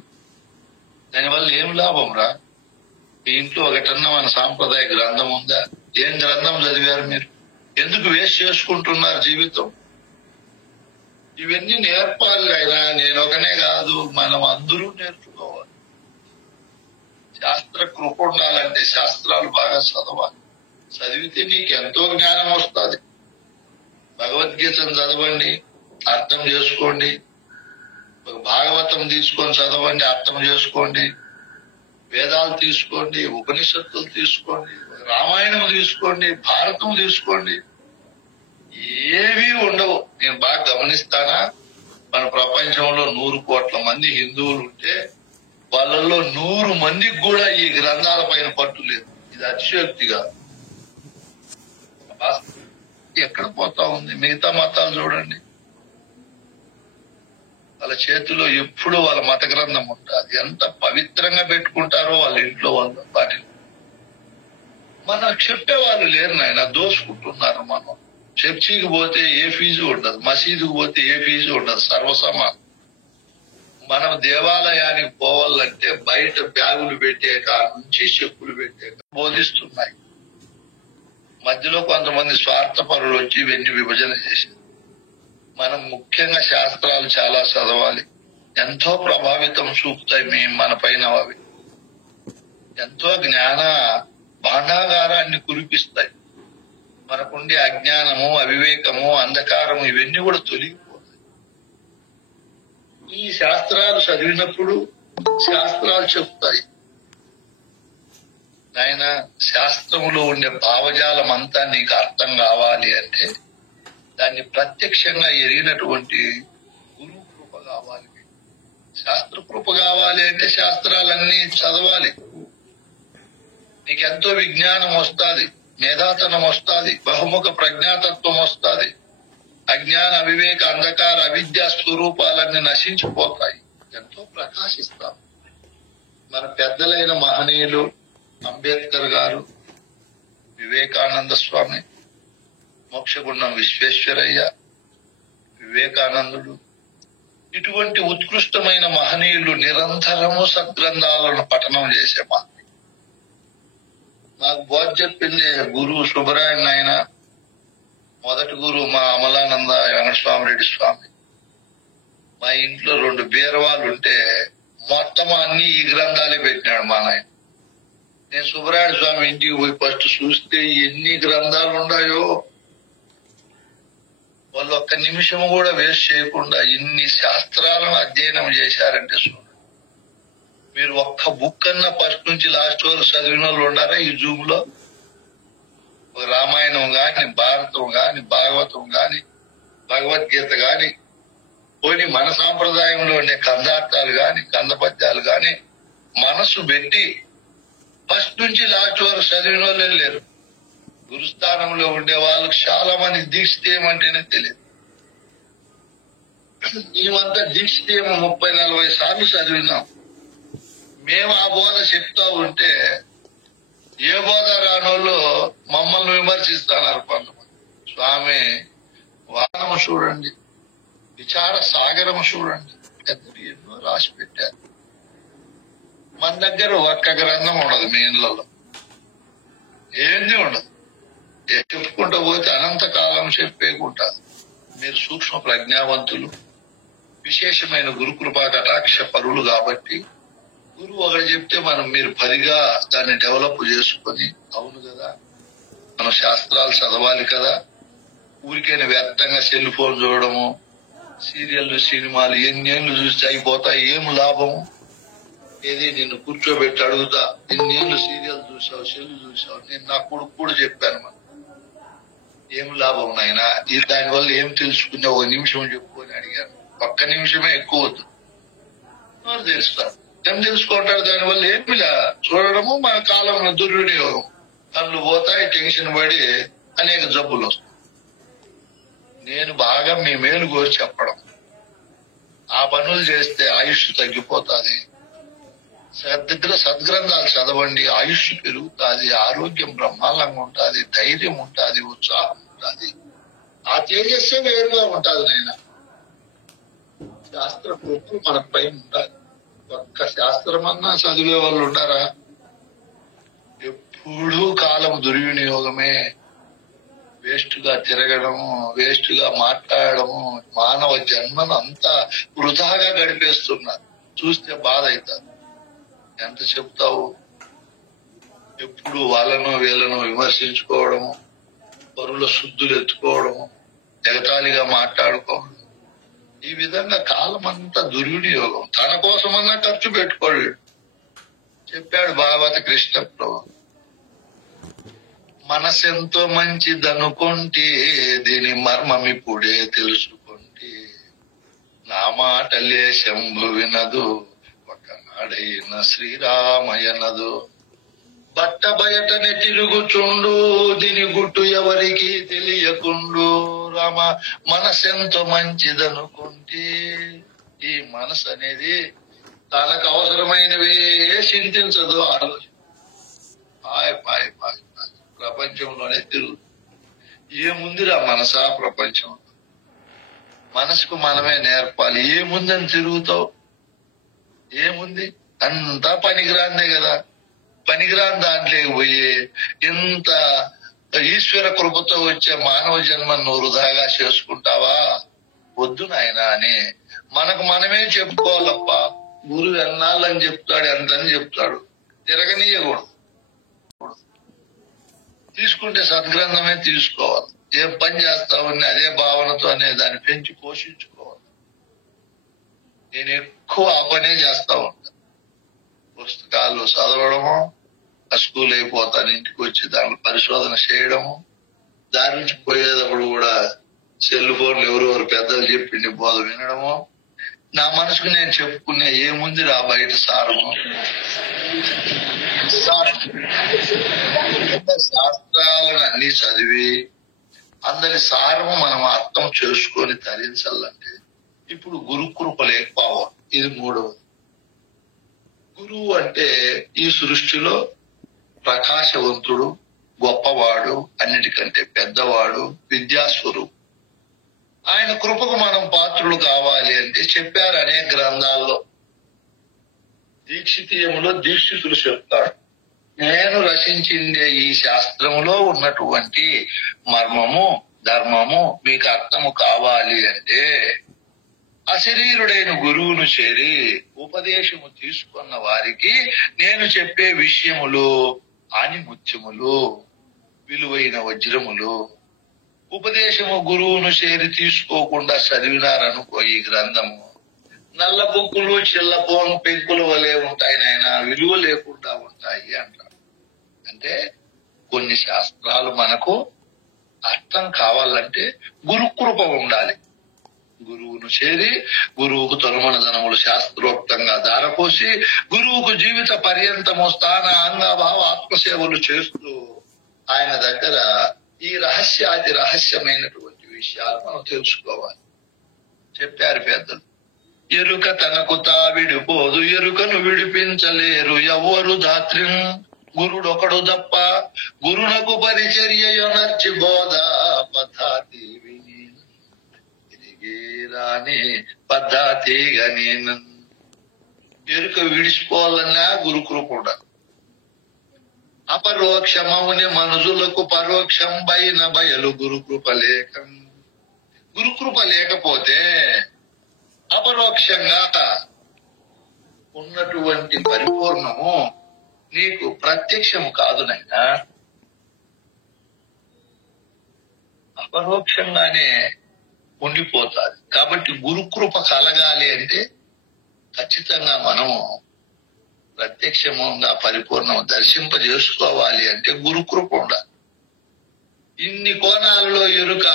దానివల్ల ఏం లాభం రా? మీ ఇంట్లో ఒకటన్నా మన సాంప్రదాయ గ్రంథం ఉందా? ఏం గ్రంథం చదివారు మీరు? ఎందుకు వేస్ట్ చేసుకుంటున్నారు జీవితం? ఇవన్నీ నేర్పాలి. అయినా నేను ఒకనే కాదు, మనం అందరూ నేర్చుకోవాలి. శాస్త్ర కృప ఉండాలంటే శాస్త్రాలు బాగా చదవాలి. చదివితే నీకు ఎంతో జ్ఞానం వస్తుంది. భగవద్గీతను చదవండి, అర్థం చేసుకోండి. ఒక భాగవతం తీసుకొని చదవండి, అర్థం చేసుకోండి. వేదాలు తీసుకోండి, ఉపనిషత్తులు తీసుకోండి, రామాయణం తీసుకోండి, భారతం తీసుకోండి. ఏవీ ఉండవు. నేను బాగా గమనిస్తానా, మన ప్రపంచంలో 100 కోట్ల మంది హిందువులు ఉంటే వాళ్ళల్లో 100 మందికి కూడా ఈ గ్రంథాల పైన పట్టు లేదు. ఇది అతిశయోక్తిగా ఎక్కడ పోతా ఉంది? మిగతా మతాలు చూడండి, వాళ్ళ చేతిలో ఎప్పుడు వాళ్ళ మత గ్రంథం ఉంటుంది. ఎంత పవిత్రంగా పెట్టుకుంటారో వాళ్ళ ఇంట్లో వాళ్ళు. వాటిని మనం చెప్పేవాళ్ళు లేరు నాయన, దోసుకుంటున్నారు. మనం చర్చికి పోతే ఏ ఫీజు ఉండదు, మసీదుకు పోతే ఏ ఫీజు ఉండదు, సర్వసమానం. మనం దేవాలయానికి పోవాలంటే బయట బ్యాగులు పెట్టే కాడ నుంచి చెప్పులు పెట్టే బోధిస్తున్నాయి. మధ్యలో కొంతమంది స్వార్థపరులు వచ్చి ఇవన్నీ విభజన చేశారు. మనం ముఖ్యంగా శాస్త్రాలు చాలా చదవాలి. ఎంతో ప్రభావితం చూపుతాయి మన పైన. అవి ఎంతో జ్ఞాన భాండాగారాన్ని కురిపిస్తాయి. మనకుండే అజ్ఞానము, అవివేకము, అంధకారము ఇవన్నీ కూడా తొలగిపోతాయి. ఈ శాస్త్రాలు చదివినప్పుడు శాస్త్రాలు చెప్తాయి, నాయన శాస్త్రములో ఉండే భావజాలం అంతా నీకు అర్థం కావాలి అంటే దాన్ని ప్రత్యక్షంగా ఎరిగినటువంటి గురువు కృప కావాలి. శాస్త్ర కృప కావాలి అంటే శాస్త్రాలన్నీ చదవాలి. నీకెంతో విజ్ఞానం వస్తుంది, మేధాతనం వస్తుంది, బహుముఖ ప్రజ్ఞాతత్వం వస్తుంది. అజ్ఞాన, అవివేక, అంధకార, అవిద్యా స్వరూపాలన్నీ నశించిపోతాయి. ఎంతో ప్రకాశిస్తాం. మన పెద్దలైన మహనీయులు అంబేద్కర్ గారు, వివేకానంద స్వామి, మోక్షగుండం విశ్వేశ్వరయ్య, వివేకానందుడు, ఇటువంటి ఉత్కృష్టమైన మహనీయులు నిరంతరము సద్గ్రంథాలను పఠనం చేసే మా నాకు బోధ చెప్పింది గురువు సుబ్బరాయన్ ఆయన. మొదటి గురువు మా అమలానంద వెంకటస్వామిరెడ్డి స్వామి. మా ఇంట్లో 2 బీరవాళ్ళు ఉంటే మొత్తం అన్ని ఈ గ్రంథాలే పెట్టినాడు మా నాయన. నేను సుబ్బరాయుడు స్వామి ఇంటికి పోయి ఫస్ట్ చూస్తే ఎన్ని గ్రంథాలు ఉన్నాయో. వాళ్ళు ఒక్క నిమిషం కూడా వేస్ట్ చేయకుండా ఇన్ని శాస్త్రాలను అధ్యయనం చేశారంటే చూడండి. మీరు ఒక్క బుక్ అన్నా ఫస్ట్ నుంచి లాస్ట్ వరకు చదివిన వాళ్ళు ఉన్నారా ఈ జూమ్ లో? రామాయణం గాని, భారతం గాని, భాగవతం గాని, భగవద్గీత గాని, పోనీ మన సాంప్రదాయంలో ఉండే కందార్థాలు గాని, కందపద్యాలు గాని మనసు పెట్టి ఫస్ట్ నుంచి లాస్ట్ వరకు చదివిన వాళ్ళే లేరు. గురుస్థానంలో ఉండే వాళ్ళకి చాలా మంది దీక్ష ఏమంటేనే తెలియదు. మేమంతా దీక్షితేమో 30-40 సార్లు చదివినాం. మేము ఆ బోధ చెప్తా ఉంటే ఏ బోధ రానోళ్ళు మమ్మల్ని విమర్శిస్తున్నారు కొంతమంది. స్వామి వానము చూడండి, విచార సాగరము చూడండి, పెద్దలు ఎన్నో రాసి పెట్టారు. మన దగ్గర ఒక్క గ్రంథం ఉండదు, మీ ఇళ్లలో ఏంది ఉండదు. చెప్పుకుంటూ పోతే అనంతకాలం చెప్పేకుంటా. మీరు సూక్ష్మ ప్రజ్ఞావంతులు, విశేషమైన గురుకృపా కటాక్ష పరులు కాబట్టి గురువు ఒకటి చెప్తే మీరు 10గా దాన్ని డెవలప్ చేసుకొని, అవును కదా మనం శాస్త్రాలు చదవాలి కదా, ఊరికైనా వ్యర్థంగా సెల్ ఫోన్ చూడడము, సీరియల్ సినిమాలు ఎన్నేళ్లు చూస్తే అయిపోతాయి, ఏం లాభము? ఏది నిన్ను కూర్చోబెట్టి అడుగుతా, ఎన్నేళ్లు సీరియల్ చూసావు, సెల్ చూసావు? నేను నా కొడుకు కూడా చెప్పాను, ఏం లాభం నాయనా, దానివల్ల ఏం తెలుసుకున్నా 1 నిమిషం చెప్పుకొని అడిగాను. ఒక్క నిమిషమే ఎక్కువ వద్దు, తెలుస్తారు. ఏం తెలుసుకుంటారు దానివల్ల? ఏమిలా చూడడము మన కాలంలో దుర్వినియోగం. కళ్ళు పోతాయి, టెన్షన్ పడి అనేక జబ్బులు వస్తాయి. నేను బాగా మీ మేలు కోరి చెప్పడం, ఆ పనులు చేస్తే ఆయుష్ తగ్గిపోతుంది. సద్గ్రంథాలు చదవండి, ఆయుష్ పెరుగుతుంది, ఆరోగ్యం బ్రహ్మాండంగా ఉంటుంది, ధైర్యం ఉంటుంది, ఉత్సాహం ఉంటుంది. ఆ తేజస్సే వేరుగా ఉంటుంది. నాయన శాస్త్ర కృప మన పైన ఉండాలి. ఒక్క శాస్త్రమన్నా చదివే వాళ్ళు ఉంటారా? ఎప్పుడూ కాలం దుర్వినియోగమే, వేస్ట్ గా తిరగడము, వేస్ట్ గా మాట్లాడడము, మానవ జన్మను అంతా వృధాగా గడిపేస్తున్నారు. చూస్తే బాధ అవుతుంది. ఎంత చెప్తావు? ఎప్పుడు వాళ్ళను వీళ్ళను విమర్శించుకోవడము, పరుల శుద్ధులు ఎత్తుకోవడము, ఎగతాళిగా మాట్లాడుకోవడం, ఈ విధంగా కాలం అంతా దుర్వినియోగం. తన కోసమన్నా ఖర్చు పెట్టుకోడు. చెప్పాడు భాగవత కృష్ణ ప్రభు, మనసెంతో మంచిదనుకుంటే దీని మర్మమిప్పుడే తెలుసుకుంటే, నా మాటలే శంభు వినదు, ఒకనాడైన శ్రీరామయనదు. బట్ట బయటనే తిరుగుచుండు, దీని గుట్టు ఎవరికి తెలియకుండు. రామ మనసెంతో మంచిదనుకుంటే, ఈ మనసు అనేది తనకు అవసరమైనవే చింతించదు. ఆలోచన పాయ్ పాయ్ పాయ్ ప్రపంచంలోనే తిరుగు. ఏముందిరా మనసా ప్రపంచం? మనసుకు మనమే నేర్పాలి. ఏముందని తిరుగుతావు? ఏముంది? అంతా పనికిరాందే కదా. పనికిరాని దాంట్లోకి పోయి ఇంత ఈశ్వర కృపతో వచ్చే మానవ జన్మను వృధాగా చేసుకుంటావా? వద్దు నాయనా అని మనకు మనమే చెప్పుకోవాలప్ప. గురువు ఎన్నాళ్ళని చెప్తాడు, ఎంతని చెప్తాడు, తిరగనీయకూడదు. తీసుకుంటే సద్గ్రంథమే తీసుకోవాలి. ఏం పని చేస్తావని అదే భావనతో అనే దాన్ని పెంచి పోషించుకోవాలి. నేను ఎక్కువ ఆ పనే చేస్తా ఉంటా. పుస్తకాలు చదవడము, స్కూల్ అయిపోతాను, ఇంటికి వచ్చి దాంట్లో పరిశోధన చేయడము, దాని నుంచి పోయేటప్పుడు కూడా సెల్ ఫోన్లు ఎవరెవరు పెద్దలు చెప్పింది బోధ వినడము, నా మనసుకు నేను చెప్పుకునే ఏముంది రా బయట సారము. శాస్త్రాలను అన్ని చదివి అందరి సారము మనం అర్థం చేసుకొని తరించాలంటే ఇప్పుడు గురుకృప లేకపోవడం. ఇది 3వది. గురువు అంటే ఈ సృష్టిలో ప్రకాశవంతుడు, గొప్పవాడు, అన్నిటికంటే పెద్దవాడు, విద్యాస్వరూపు. ఆయన కృపకు మనం పాత్రులు కావాలి అంటే చెప్పారు అనేక గ్రంథాల్లో. దీక్షితీయములో దీక్షితులు చెప్తాడు, నేను రచించిందే ఈ శాస్త్రములో ఉన్నటువంటి మర్మము, ధర్మము మీకు అర్థము కావాలి అంటే అశరీరుడైన గురువును చేరి ఉపదేశము తీసుకున్న వారికి నేను చెప్పే విషయములు ఆనిముత్యములు, విలువైన వజ్రములు. ఉపదేశము గురువును చేరి తీసుకోకుండా చదివినారనుకో ఈ గ్రంథము, నల్ల బుక్కులు చిల్లపోను పెంకుల వలె ఉంటాయి నాయన, విలువ లేకుండా ఉంటాయి అంటారు. అంటే కొన్ని శాస్త్రాలు మనకు అర్థం కావాలంటే గురుకృప ఉండాలి. గురువును చేరి గురువుకు తొలమనధనములు శాస్త్రోక్తంగా దారపోసి గురువుకు జీవిత పర్యంతము స్థాన అంగభావ ఆత్మసేవలు చేస్తూ ఆయన దగ్గర ఈ రహస్యాతి రహస్యమైనటువంటి విషయాలు మనం తెలుసుకోవాలి. చెప్పారు పెద్దలు. ఎరుక తనకు తావిడిపోదు, ఎరుకను విడిపించలేరు ఎవ్వరు ధాత్రిం. గురుడొకడు తప్ప గురునకు పరిచర్యనర్చి బోధ పద్ధతి విని తిరిగి రాని పద్ధతిగా నేను. ఎరుక విడిచిపోవాలన్నా గురుకృప ఉండాలి. అపరోక్షమౌని మనుషులకు పరోక్షం బైన బయలు గురుకృప లేకం. గురుకృప లేకపోతే అపరోక్షంగా ఉన్నటువంటి పరిపూర్ణము నీకు ప్రత్యక్షము కాదు నైనా, అపరోక్షంగానే ఉండిపోతాది. కాబట్టి గురుకృప కలగాలి అంటే ఖచ్చితంగా మనము ప్రత్యక్షంగా పరిపూర్ణం దర్శింపజేసుకోవాలి అంటే గురుకృప ఉండాలి. ఇన్ని కోణాలలో ఎరుక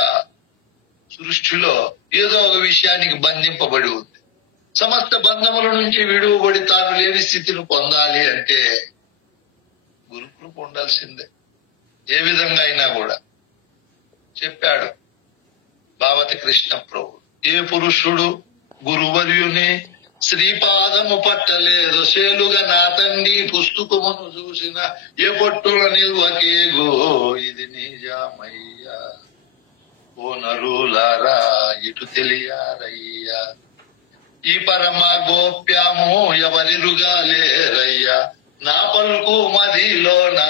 సృష్టిలో ఏదో ఒక విషయానికి బంధింపబడి ఉంది. సమస్త బంధముల నుంచి విడువబడి తాను లేని స్థితిని పొందాలి అంటే గురుకృప ఉండాల్సిందే. ఏ విధంగా అయినా కూడా చెప్పాడు భావతి కృష్ణ ప్రభు. ఏ పురుషుడు గురువర్యుని శ్రీపాదము పట్టలేదు సేలుగా నా తండ్రి పుస్తకమును చూసిన ఏ పట్టుల నిల్వకేగో ఇది నిజమయ్యా. ఓ నరులారా ఇటు తెలియారయ్యా, ఈ పరమ గోప్యము ఎవరిరుగా లేరయ్యా. నా పలుకు మదిలోన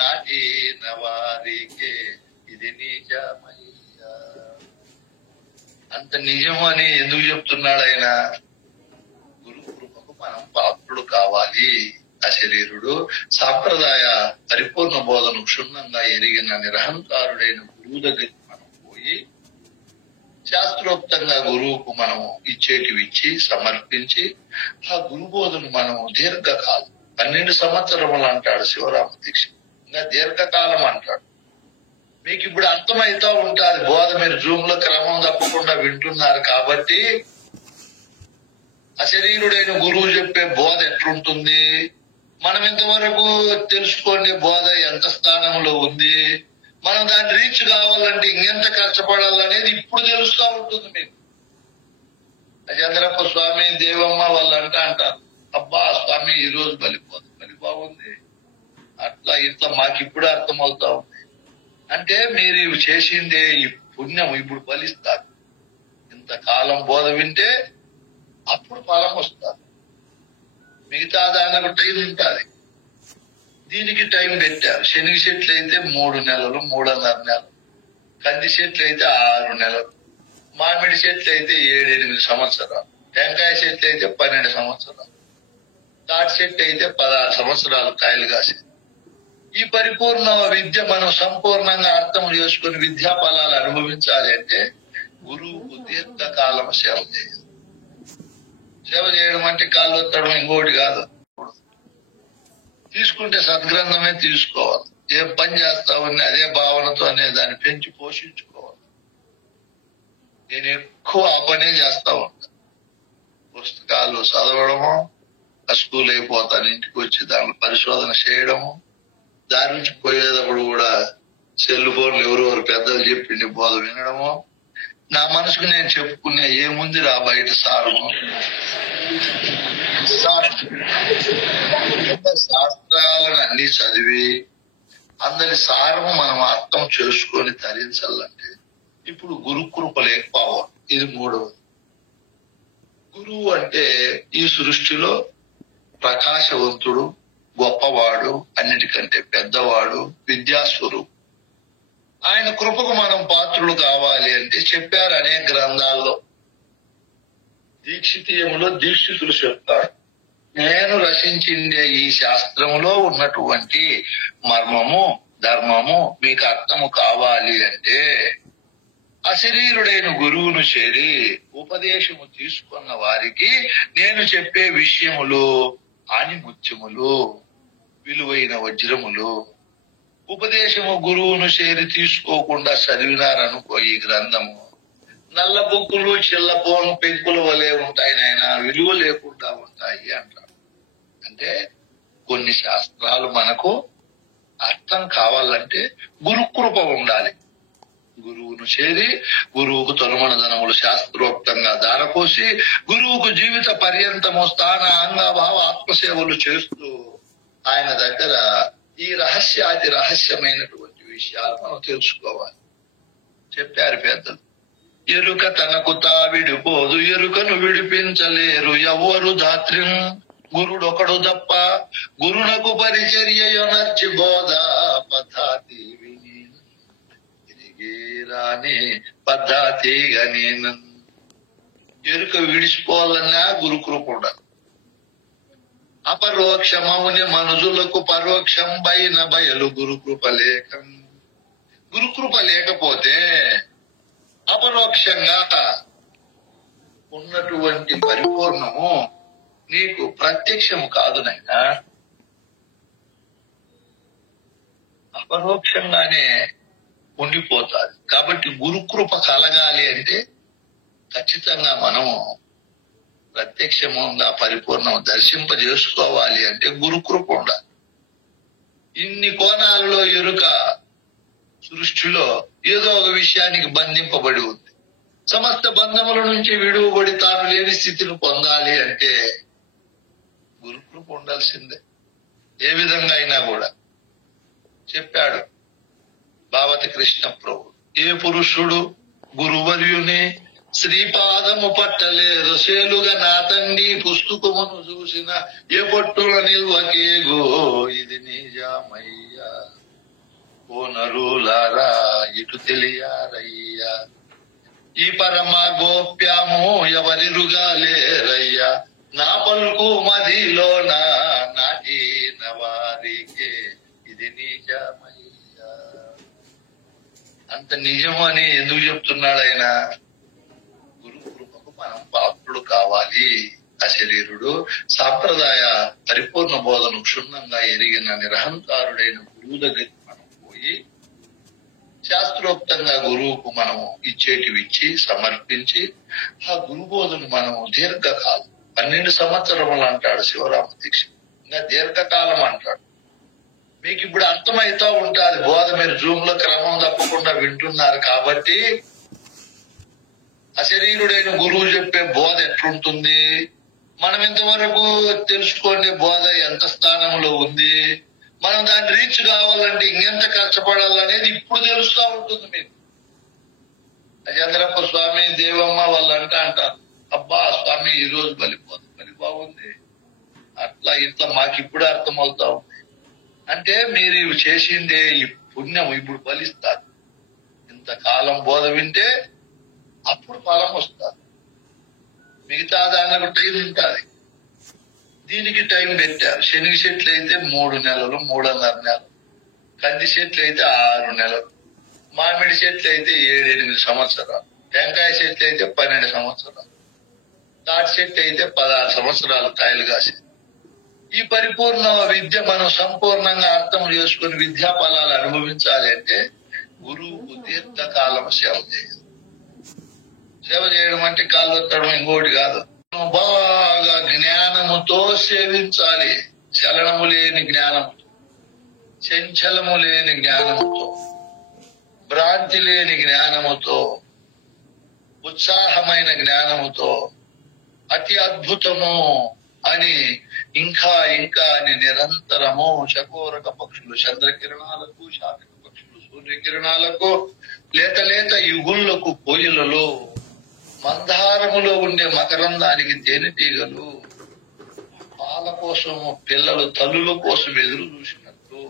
నాటిన వారికే ఇది నిజమయ్యా. అంత నిజం అని ఎందుకు చెప్తున్నాడు ఆయన? గురుకృపకు మనం పాత్రుడు కావాలి. అశరీరుడు సాంప్రదాయ పరిపూర్ణ బోధను క్షుణ్ణంగా ఎరిగిన నిరహంకారుడైన గురువు దగ్గరికి మనం పోయి శాస్త్రోక్తంగా గురువుకు మనము ఇచ్చేటివి ఇచ్చి సమర్పించి ఆ గురు బోధను మనము దీర్ఘకాలం 12 సంవత్సరములు అంటాడు శివరామ దీక్ష. ఇంకా దీర్ఘకాలం అంటాడు. మీకు ఇప్పుడు అర్థమైతా ఉంటారు బోధ. మీరు జూమ్ లో క్రమం తప్పకుండా వింటున్నారు కాబట్టి అశరీరుడైన గురువు చెప్పే బోధ ఎట్లుంటుంది, మనం ఇంతవరకు తెలుసుకోండి బోధ ఎంత స్థానంలో ఉంది, మనం దాన్ని రీచ్ కావాలంటే ఇంకెంత కష్టపడాలనేది ఇప్పుడు తెలుస్తూ ఉంటుంది మీకు. చంద్రప్ప స్వామి దేవమ్మ వాళ్ళు అంటారు, అబ్బా స్వామి ఈ రోజు బలి బాగుంది, అట్లా ఇట్లా మాకు ఇప్పుడు అర్థమవుతా ఉంది. అంటే మీరు చేసిందే ఈ పుణ్యం ఇప్పుడు ఫలిస్తారు. ఇంతకాలం బోధ వింటే అప్పుడు ఫలం వస్తారు. మిగతా దానికి టైం ఉంటుంది. దీనికి టైం పెట్టారు. శనగ చెట్లు అయితే 3 నెలలు, 3.5 నెలలు, కంది చెట్లు అయితే 6 నెలలు, మామిడి చెట్లు అయితే 7-8 సంవత్సరాలు, టెంకాయ చెట్లు అయితే 12 సంవత్సరాలు, తాటి చెట్టు అయితే 16 సంవత్సరాలు కాయలు కాసేది. ఈ పరిపూర్ణ విద్య మనం సంపూర్ణంగా అర్థం చేసుకుని విద్యా ఫలాలు అనుభవించాలి అంటే గురువుకు దీర్ఘకాలం సేవ చేయాలి. సేవ చేయడం అంటే కాళ్ళు వత్తడం ఇంకోటి కాదు. తీసుకుంటే సద్గ్రంథమే తీసుకోవాలి. ఏం పని చేస్తామని అదే భావనతోనే దాన్ని పెంచి పోషించుకోవాలి. నేను ఎక్కువ ఆ పనే చేస్తా ఉంటా. పుస్తకాలు చదవడము, ఆ స్కూల్ అయిపోతాను ఇంటికి వచ్చి దాని పరిశోధన చేయడము, దాని నుంచి పోయేటప్పుడు కూడా సెల్ ఫోన్లు ఎవరెవరు పెద్దలు చెప్పింది బోధ వినడము, నా మనసుకు నేను చెప్పుకునే ఏముంది రా బయట సారము, శాస్త్రాలను అన్ని చదివి అందరి సారము మనం అర్థం చేసుకొని తరించాలంటే ఇప్పుడు గురుకృప లేకపోవాలి. ఇది 3వది. గురువు అంటే ఈ సృష్టిలో ప్రకాశవంతుడు, గొప్పవాడు, అన్నిటికంటే పెద్దవాడు, విద్యాస్వరూపు. ఆయన కృపకు మనం పాత్రులు కావాలి అంటే చెప్పారు అనేక గ్రంథాల్లో. దీక్షితీయములో దీక్షితులు చెప్తారు, నేను రచించిందే ఈ శాస్త్రములో ఉన్నటువంటి మర్మము, ధర్మము మీకు అర్థము కావాలి అంటే అశరీరుడైన గురువును చేరి ఉపదేశము తీసుకున్న వారికి నేను చెప్పే విషయములు ఆనిముత్యములు, విలువైన వజ్రములు. ఉపదేశము గురువును చేరి తీసుకోకుండా చదివినారనుకో ఈ గ్రంథము నల్ల బుక్కులు చిల్లపోను పెంకుల వలె ఉంటాయి నాయన, విలువ లేకుండా ఉంటాయి అంటారు. అంటే కొన్ని శాస్త్రాలు మనకు అర్థం కావాలంటే గురుకృప ఉండాలి. గురువును చేరి గురువుకు తొలమన ధనములు శాస్త్రోక్తంగా దారపోసి గురువుకు జీవిత పర్యంతము స్థాన అంగభావ ఆత్మసేవలు చేస్తూ ఆయన దగ్గర ఈ రహస్యాది రహస్యమైనటువంటి విషయాలు మనం తెలుసుకోవాలి. చెప్పారు పెద్దలు. ఎరుక తనకు తావిడిపోదు, ఎరుకను విడిపించలేరు ఎవ్వరు ధాత్రిం. గురుడొకడు తప్ప గురునకు పరిచర్యనర్చి బోధ పద్ధతి రాని పద్ధతిగా నేను ఎరుక విడిచిపోవాలన్నా గురుకృప ఉండాలి. అపరోక్షమౌని మనుషులకు పరోక్షం పైన బయలు గురుకృప లేకం. గురుకృప లేకపోతే అపరోక్షంగా ఉన్నటువంటి పరిపూర్ణము నీకు ప్రత్యక్షము కాదు నాయనా. అపరోక్షంగానే ఉండిపోతాది. కాబట్టి గురుకృప కలగాలి అంటే ఖచ్చితంగా మనము ప్రత్యక్షంగా పరిపూర్ణం దర్శింపజేసుకోవాలి అంటే గురుకృప ఉండాలి. ఇన్ని కోణాలలో ఎరుక సృష్టిలో ఏదో ఒక విషయానికి బంధింపబడి ఉంది. సమస్త బంధముల నుంచి విడువబడి తాను లేని స్థితిని పొందాలి అంటే గురుకృప ఉండాల్సిందే. ఏ విధంగా అయినా కూడా చెప్పాడు భావతి కృష్ణ ప్రభు. ఏ పురుషుడు గురువర్యుని శ్రీపాదము పట్టలేదు సేలుగా నా తండ్రి పుస్తకమును చూసిన ఏ పట్టుల నిల్వకేగో ఇది నిజమయ్యా. ఓ నరులారా ఇటు తెలియారయ్యా, ఈ పరమ గోప్యము ఎవరిరుగా లేరయ్యా. నా పలుకు మదిలోన నాటిన వారికే ఇది నిజమయ్యా. అంత నిజం అని ఎందుకు చెప్తున్నాడు ఆయన? గురు కృపకు మనం పాత్రుడు కావాలి. అశరీరుడు సాంప్రదాయ పరిపూర్ణ బోధను క్షుణ్ణంగా ఎరిగిన నిరహంకారుడైన గురువు దగ్గరికి మనం పోయి శాస్త్రోక్తంగా గురువుకు మనము ఇచ్చేటివిచ్చి సమర్పించి ఆ గురు బోధను మనము దీర్ఘకాలం 12 సంవత్సరములు అంటాడు శివరామ దీక్ష. ఇంకా దీర్ఘకాలం అంటాడు. మీకు ఇప్పుడు అర్థమైతా ఉంటాది బోధ. మీరు జూమ్ లో క్రమం తప్పకుండా వింటున్నారు కాబట్టి అశరీరుడైన గురువు చెప్పే బోధ ఎట్లుంటుంది, మనం ఇంతవరకు తెలుసుకోండి బోధ ఎంత స్థానంలో ఉంది, మనం దాన్ని రీచ్ కావాలంటే ఇంకెంత కష్టపడాలనేది ఇప్పుడు తెలుస్తా ఉంటుంది మీకు. చంద్రప్ప స్వామి దేవమ్మ వాళ్ళు అంటారు, అబ్బా స్వామి ఈ రోజు బలి బాగుంది, అట్లా ఇట్లా మాకు ఇప్పుడు అర్థమవుతా ఉంది. అంటే మీరు చేసిందే ఈ పుణ్యం ఇప్పుడు ఫలిస్తారు. ఇంతకాలం బోధ వింటే అప్పుడు ఫలం వస్తుంది. మిగతా దానికి టైం ఉంటుంది. దీనికి టైం పెట్టారు. శనగ చెట్లు అయితే 3 నెలలు 3.5 నెలలు, కంది చెట్లు అయితే 6 నెలలు, మామిడి చెట్లు అయితే 7-8 సంవత్సరాలు, టెంకాయ చెట్లు అయితే 12 సంవత్సరాలు, తాటి చెట్లు అయితే 16 సంవత్సరాలు కాయలు కాసేది. ఈ పరిపూర్ణ విద్య మనం సంపూర్ణంగా అర్థం చేసుకుని విద్యా ఫలాలు అనుభవించాలి అంటే గురువుకు దీర్ఘకాలం సేవ చేయాలి. సేవ చేయడం అంటే కాళ్ళు ఎత్తడం ఇంకోటి కాదు. బాగా జ్ఞానముతో సేవించాలి. చలనము లేని జ్ఞానముతో, చంచలము లేని జ్ఞానముతో, భ్రాంతి లేని జ్ఞానముతో, ఉత్సాహమైన జ్ఞానముతో, అతి అద్భుతము అని ఇంకా ఇంకా అని నిరంతరము చకోరక పక్షులు చంద్రకిరణాలకు, శాఖక పక్షులు సూర్యకిరణాలకు, లేత లేత యుగుళ్లకు కోయిలలో, మందారములో ఉండే మకరందానికి తేనెటీగలు, పాల కోసము పిల్లలు తల్లుల కోసం ఎదురు చూసినట్టు,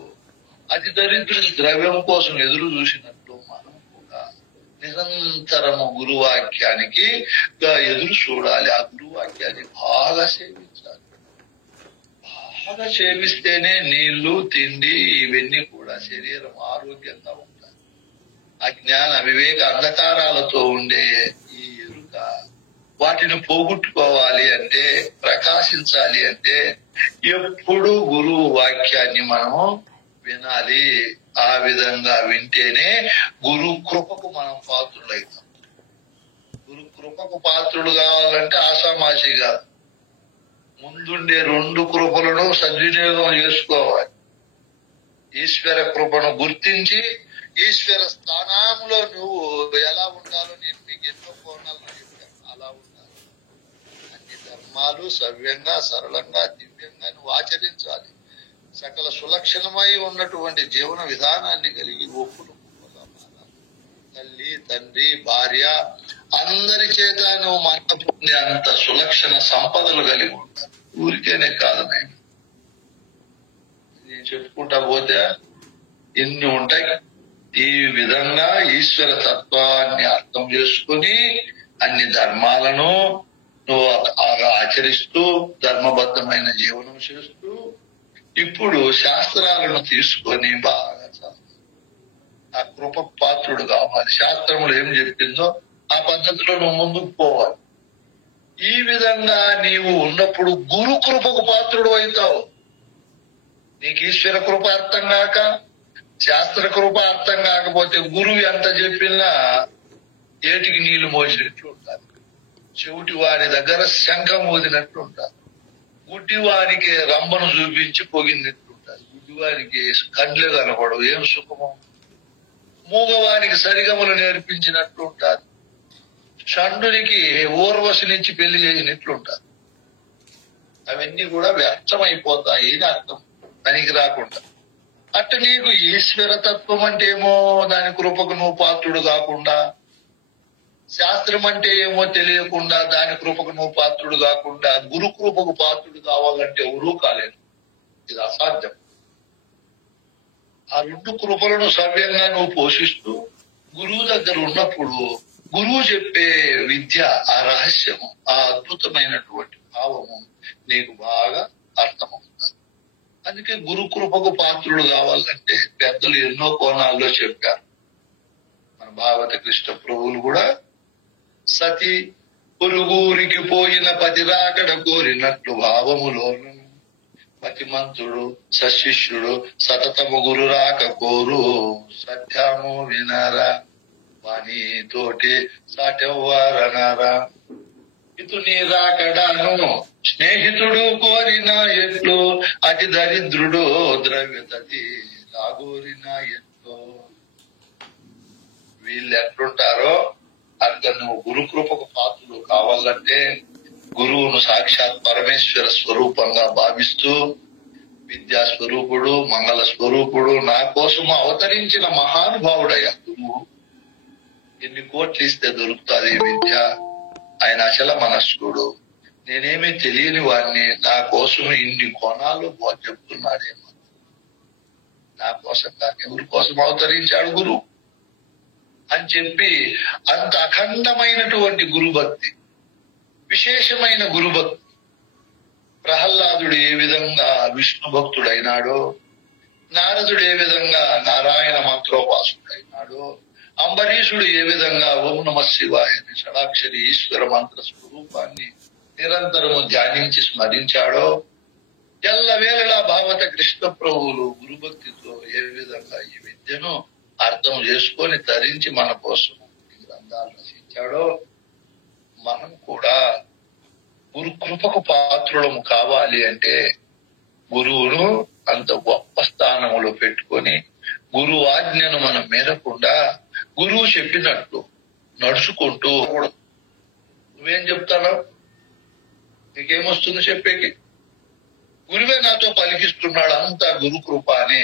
అతి దరిద్రుని ద్రవ్యం కోసం ఎదురు చూసినట్టు మనం కూడా నిరంతరము గురువాక్యానికి ఎదురు చూడాలి. ఆ గురువాక్యాన్ని బాగా సేవించాలి. బాగా సేవిస్తేనే నీళ్లు తిండి ఇవన్నీ కూడా శరీరం ఆరోగ్యంగా ఉంటాయి. అజ్ఞాన వివేక అంధకారాలతో ఉండే ఈ ఎరుక వాటిని పోగొట్టుకోవాలి అంటే, ప్రకాశించాలి అంటే ఎప్పుడు గురువు వాక్యాన్ని మనము వినాలి. ఆ విధంగా వింటేనే గురు కృపకు మనం పాత్రులైతాం. గురు కృపకు పాత్రుడు కావాలంటే ఆషామాషి కాదు. ముందుండే 2 కృపలను సద్వినియోగం చేసుకోవాలి. ఈశ్వర కృపను గుర్తించి ఈశ్వర స్థానంలో నువ్వు ఎలా ఉండాలో నేను మీకు ఎన్నో కోణాలను చెప్పాను. అలా ఉండాలి. అన్ని ధర్మాలు సవ్యంగా, సరళంగా, దివ్యంగా నువ్వు ఆచరించాలి. సకల సులక్షణమై ఉన్నటువంటి జీవన విధానాన్ని కలిగి ఒప్పులు తల్లి, తండ్రి, భార్య అందరి చేత నువ్వు మనకు అంత సులక్షణ సంపదలు కలిగి ఉంటావు. ఊరికేనే కాదు నేను చెప్పుకుంటా పోతే ఎన్ని ఉంటాయి. ఈ విధంగా ఈశ్వర తత్వాన్ని అర్థం చేసుకుని అన్ని ధర్మాలను నువ్వు ఆచరిస్తూ ధర్మబద్ధమైన జీవనం చేస్తూ ఇప్పుడు శాస్త్రాలను తీసుకొని బాగా ఆ కృప పాత్రుడు కావాలి. శాస్త్రములు ఏం చెప్పిందో ఆ పద్ధతిలో నువ్వు ముందుకు పోవాలి. ఈ విధంగా నీవు ఉన్నప్పుడు గురు కృపకు పాత్రుడు అవుతావు. నీకు ఈశ్వర కృప అర్థం కాక, శాస్త్ర కృప అర్థం కాకపోతే గురువు ఎంత చెప్పినా ఏటికి నీళ్లు మోసినట్లు ఉంటారు. చెవిటి వారి దగ్గర శంఖం ఊదినట్లు ఉంటారు. గుడ్డి వారికి రంభను చూపించి పొగినట్లు ఉంటారు. గుడ్డి వారికి కండ్లే కనపడవు, ఏం సుఖమో. మూగవానికి సరిగమలు నేర్పించినట్లు ఉంటారు. షండునికి ఊర్వశినిచ్చి పెళ్లి చేసినట్లు ఉంటారు. అవన్నీ కూడా వ్యర్థమైపోతాయి అని అర్థం, పనికి రాకుండా. అట్ట నీకు ఈశ్వర తత్వం అంటే ఏమో దాని కృపకు నువ్వు పాత్రుడు కాకుండా, శాస్త్రం అంటే ఏమో తెలియకుండా దాని కృపకు నువ్వు పాత్రుడు కాకుండా గురు కృపకు పాత్రుడు కావాలంటే ఎవరూ కాలేదు. ఇది అసాధ్యం. ఆ రెండు కృపలను సవ్యంగా నువ్వు పోషిస్తూ గురువు దగ్గర ఉన్నప్పుడు గురువు చెప్పే విద్య, ఆ రహస్యము, ఆ అద్భుతమైనటువంటి భావము నీకు బాగా అర్థమవుతుంది. అందుకే గురు కృపకు పాత్రుడు కావాలంటే పెద్దలు ఎన్నో కోణాల్లో చెప్పారు. మన భాగవత కృష్ణ ప్రభువులు కూడా సతి పొరుగురికి పోయిన పతి రాకడ కోరినట్లు భావములోను మతిమంతుడు సశిష్యుడు సతతము గురు రాక కోరు సత్యము వినరా వాణి తోటి సాటెవ్వారనరా. ఇతుని రాకడాను స్నేహితుడు కోరిన ఎట్లు అతి దరిద్రుడు ద్రవ్యతది రాగోరిన ఎట్లు. వీళ్ళు ఎట్లుంటారో అర్థం. నువ్వు గురు కృపకు పాత్రుడు కావాలంటే గురువును సాక్షాత్ పరమేశ్వర స్వరూపంగా భావిస్తూ విద్యా స్వరూపుడు, మంగళ స్వరూపుడు, నా కోసము అవతరించిన మహానుభావుడయ్యా గురువు. ఎన్ని కోట్లు ఇస్తే దొరుకుతుంది విద్య. ఆయన అచల మనస్కుడు, నేనేమీ తెలియని వాడిని, నా కోసం ఇన్ని కోణాలు చెప్తున్నాడేమో. నా కోసం కాక ఎవరి కోసం అవతరించాడు గురువు అని చెప్పి అంత అఖండమైనటువంటి గురుభక్తి, విశేషమైన గురుభక్తి. ప్రహ్లాదుడు ఏ విధంగా విష్ణు భక్తుడైనాడో, నారదుడు ఏ విధంగా నారాయణ మంత్రోపాసుడైనాడో, అంబరీషుడు ఏ విధంగా ఓం నమ శివాయ షడాక్షరి ఈశ్వర మంత్ర స్వరూపాన్ని నిరంతరము ధ్యానించి స్మరించాడో, ఎల్లవేళలా భాగవత కృష్ణ ప్రభువులు గురుభక్తితో ఏ విధంగా ఈ విద్యను అర్థం చేసుకొని తరించి మన కోసం గ్రంథాలు రచించాడో, మనం కూడా గురు కృపకు పాత్రులము కావాలి అంటే గురువును అంత గొప్ప స్థానంలో పెట్టుకొని గురువు ఆజ్ఞను మనం మేరకుండా గురువు చెప్పినట్టు నడుచుకుంటూ. నువ్వేం చెప్తావు? నీకేమొస్తుంది చెప్పేకి? గురువే నాతో పలికిస్తున్నాడు అంతా గురు కృప అని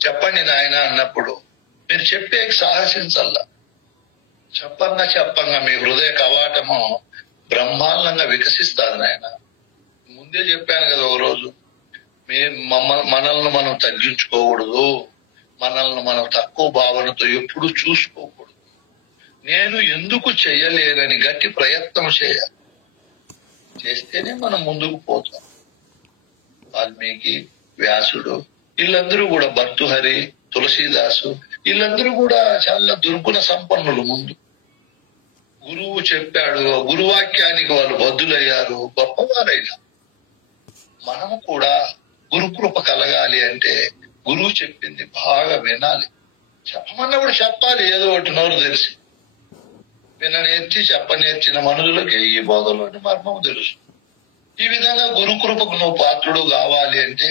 చెప్పండి నాయన అన్నప్పుడు మీరు చెప్పేకి సాహసించల్లా. చెప్పంగా మీ హృదయ కవాటము బ్రహ్మాండంగా వికసిస్తుంది నాయన. ముందే చెప్పాను కదా ఒక రోజు, మనల్ని మనం తగ్గించుకోకూడదు, మనల్ని మనం తక్కువ భావనతో ఎప్పుడు చూసుకోకూడదు. నేను ఎందుకు చెయ్యలేనని గట్టి ప్రయత్నం చేయాలి. చేస్తేనే మనం ముందుకు పోతాం. వాల్మీకి, వ్యాసుడు వీళ్ళందరూ కూడా, భర్తృహరి, తులసీదాసు వీళ్ళందరూ కూడా చాలా దుర్గుణ సంపన్నులు. ముందు గురువు చెప్పాడు, గురువాక్యానికి వాళ్ళు బద్దులయ్యారు, గొప్పవారైనా. మనము కూడా గురుకృప కలగాలి అంటే గురువు చెప్పింది బాగా వినాలి. చెప్పమన్నప్పుడు చెప్పాలి, ఏదో ఒకటి నోరు తెలిసి. విననేర్చి చెప్పనేర్చిన మనుషులకి ఈ బోధలోని మర్మం తెలుసు. ఈ విధంగా గురుకృపకు నువ్వు పాత్రుడు కావాలి అంటే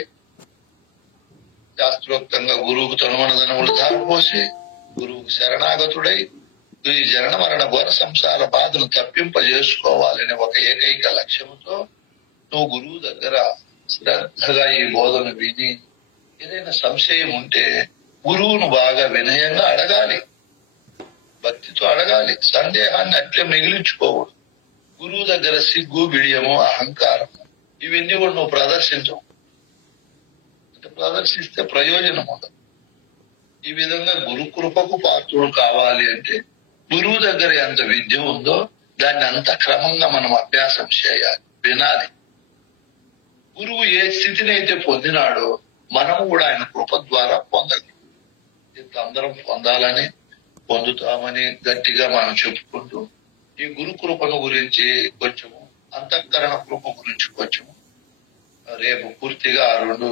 శాస్త్రోక్తంగా గురువుకు తనుమనదనములు ధారపోసి గురువుకు శరణాగతుడై ఈ జనన మరణ ఘోర సంసార బాధను తప్పింపజేసుకోవాలనే ఒక ఏకైక లక్ష్యంతో నువ్వు గురువు దగ్గర శ్రద్ధగా ఈ బోధన విని ఏదైనా సంశయం ఉంటే గురువును బాగా వినయంగా అడగాలి, భక్తితో అడగాలి. సందేహాన్ని అట్లే మిగిలించుకోకూడదు. గురువు దగ్గర సిగ్గు, బిడియము, అహంకారము ఇవన్నీ కూడా నువ్వు ప్రదర్శించవు. ప్రదర్శిస్తే ప్రయోజనం ఉండదు. ఈ విధంగా గురు కృపకు పాత్రుడు కావాలి అంటే గురువు దగ్గర ఎంత విద్య ఉందో దాన్ని అంత క్రమంగా మనం అభ్యాసం చేయాలి, వినాలి. గురువు ఏ స్థితిని అయితే పొందినాడో మనము కూడా ఆయన కృప ద్వారా పొందగలం. ఇంత అందరం పొందాలని, పొందుతామని గట్టిగా మనం చెప్పుకుంటూ ఈ గురు కృపను గురించి కొంచెము, అంతఃకరణ కృప గురించి కొంచెము రేపు పూర్తిగా ఆ రెండు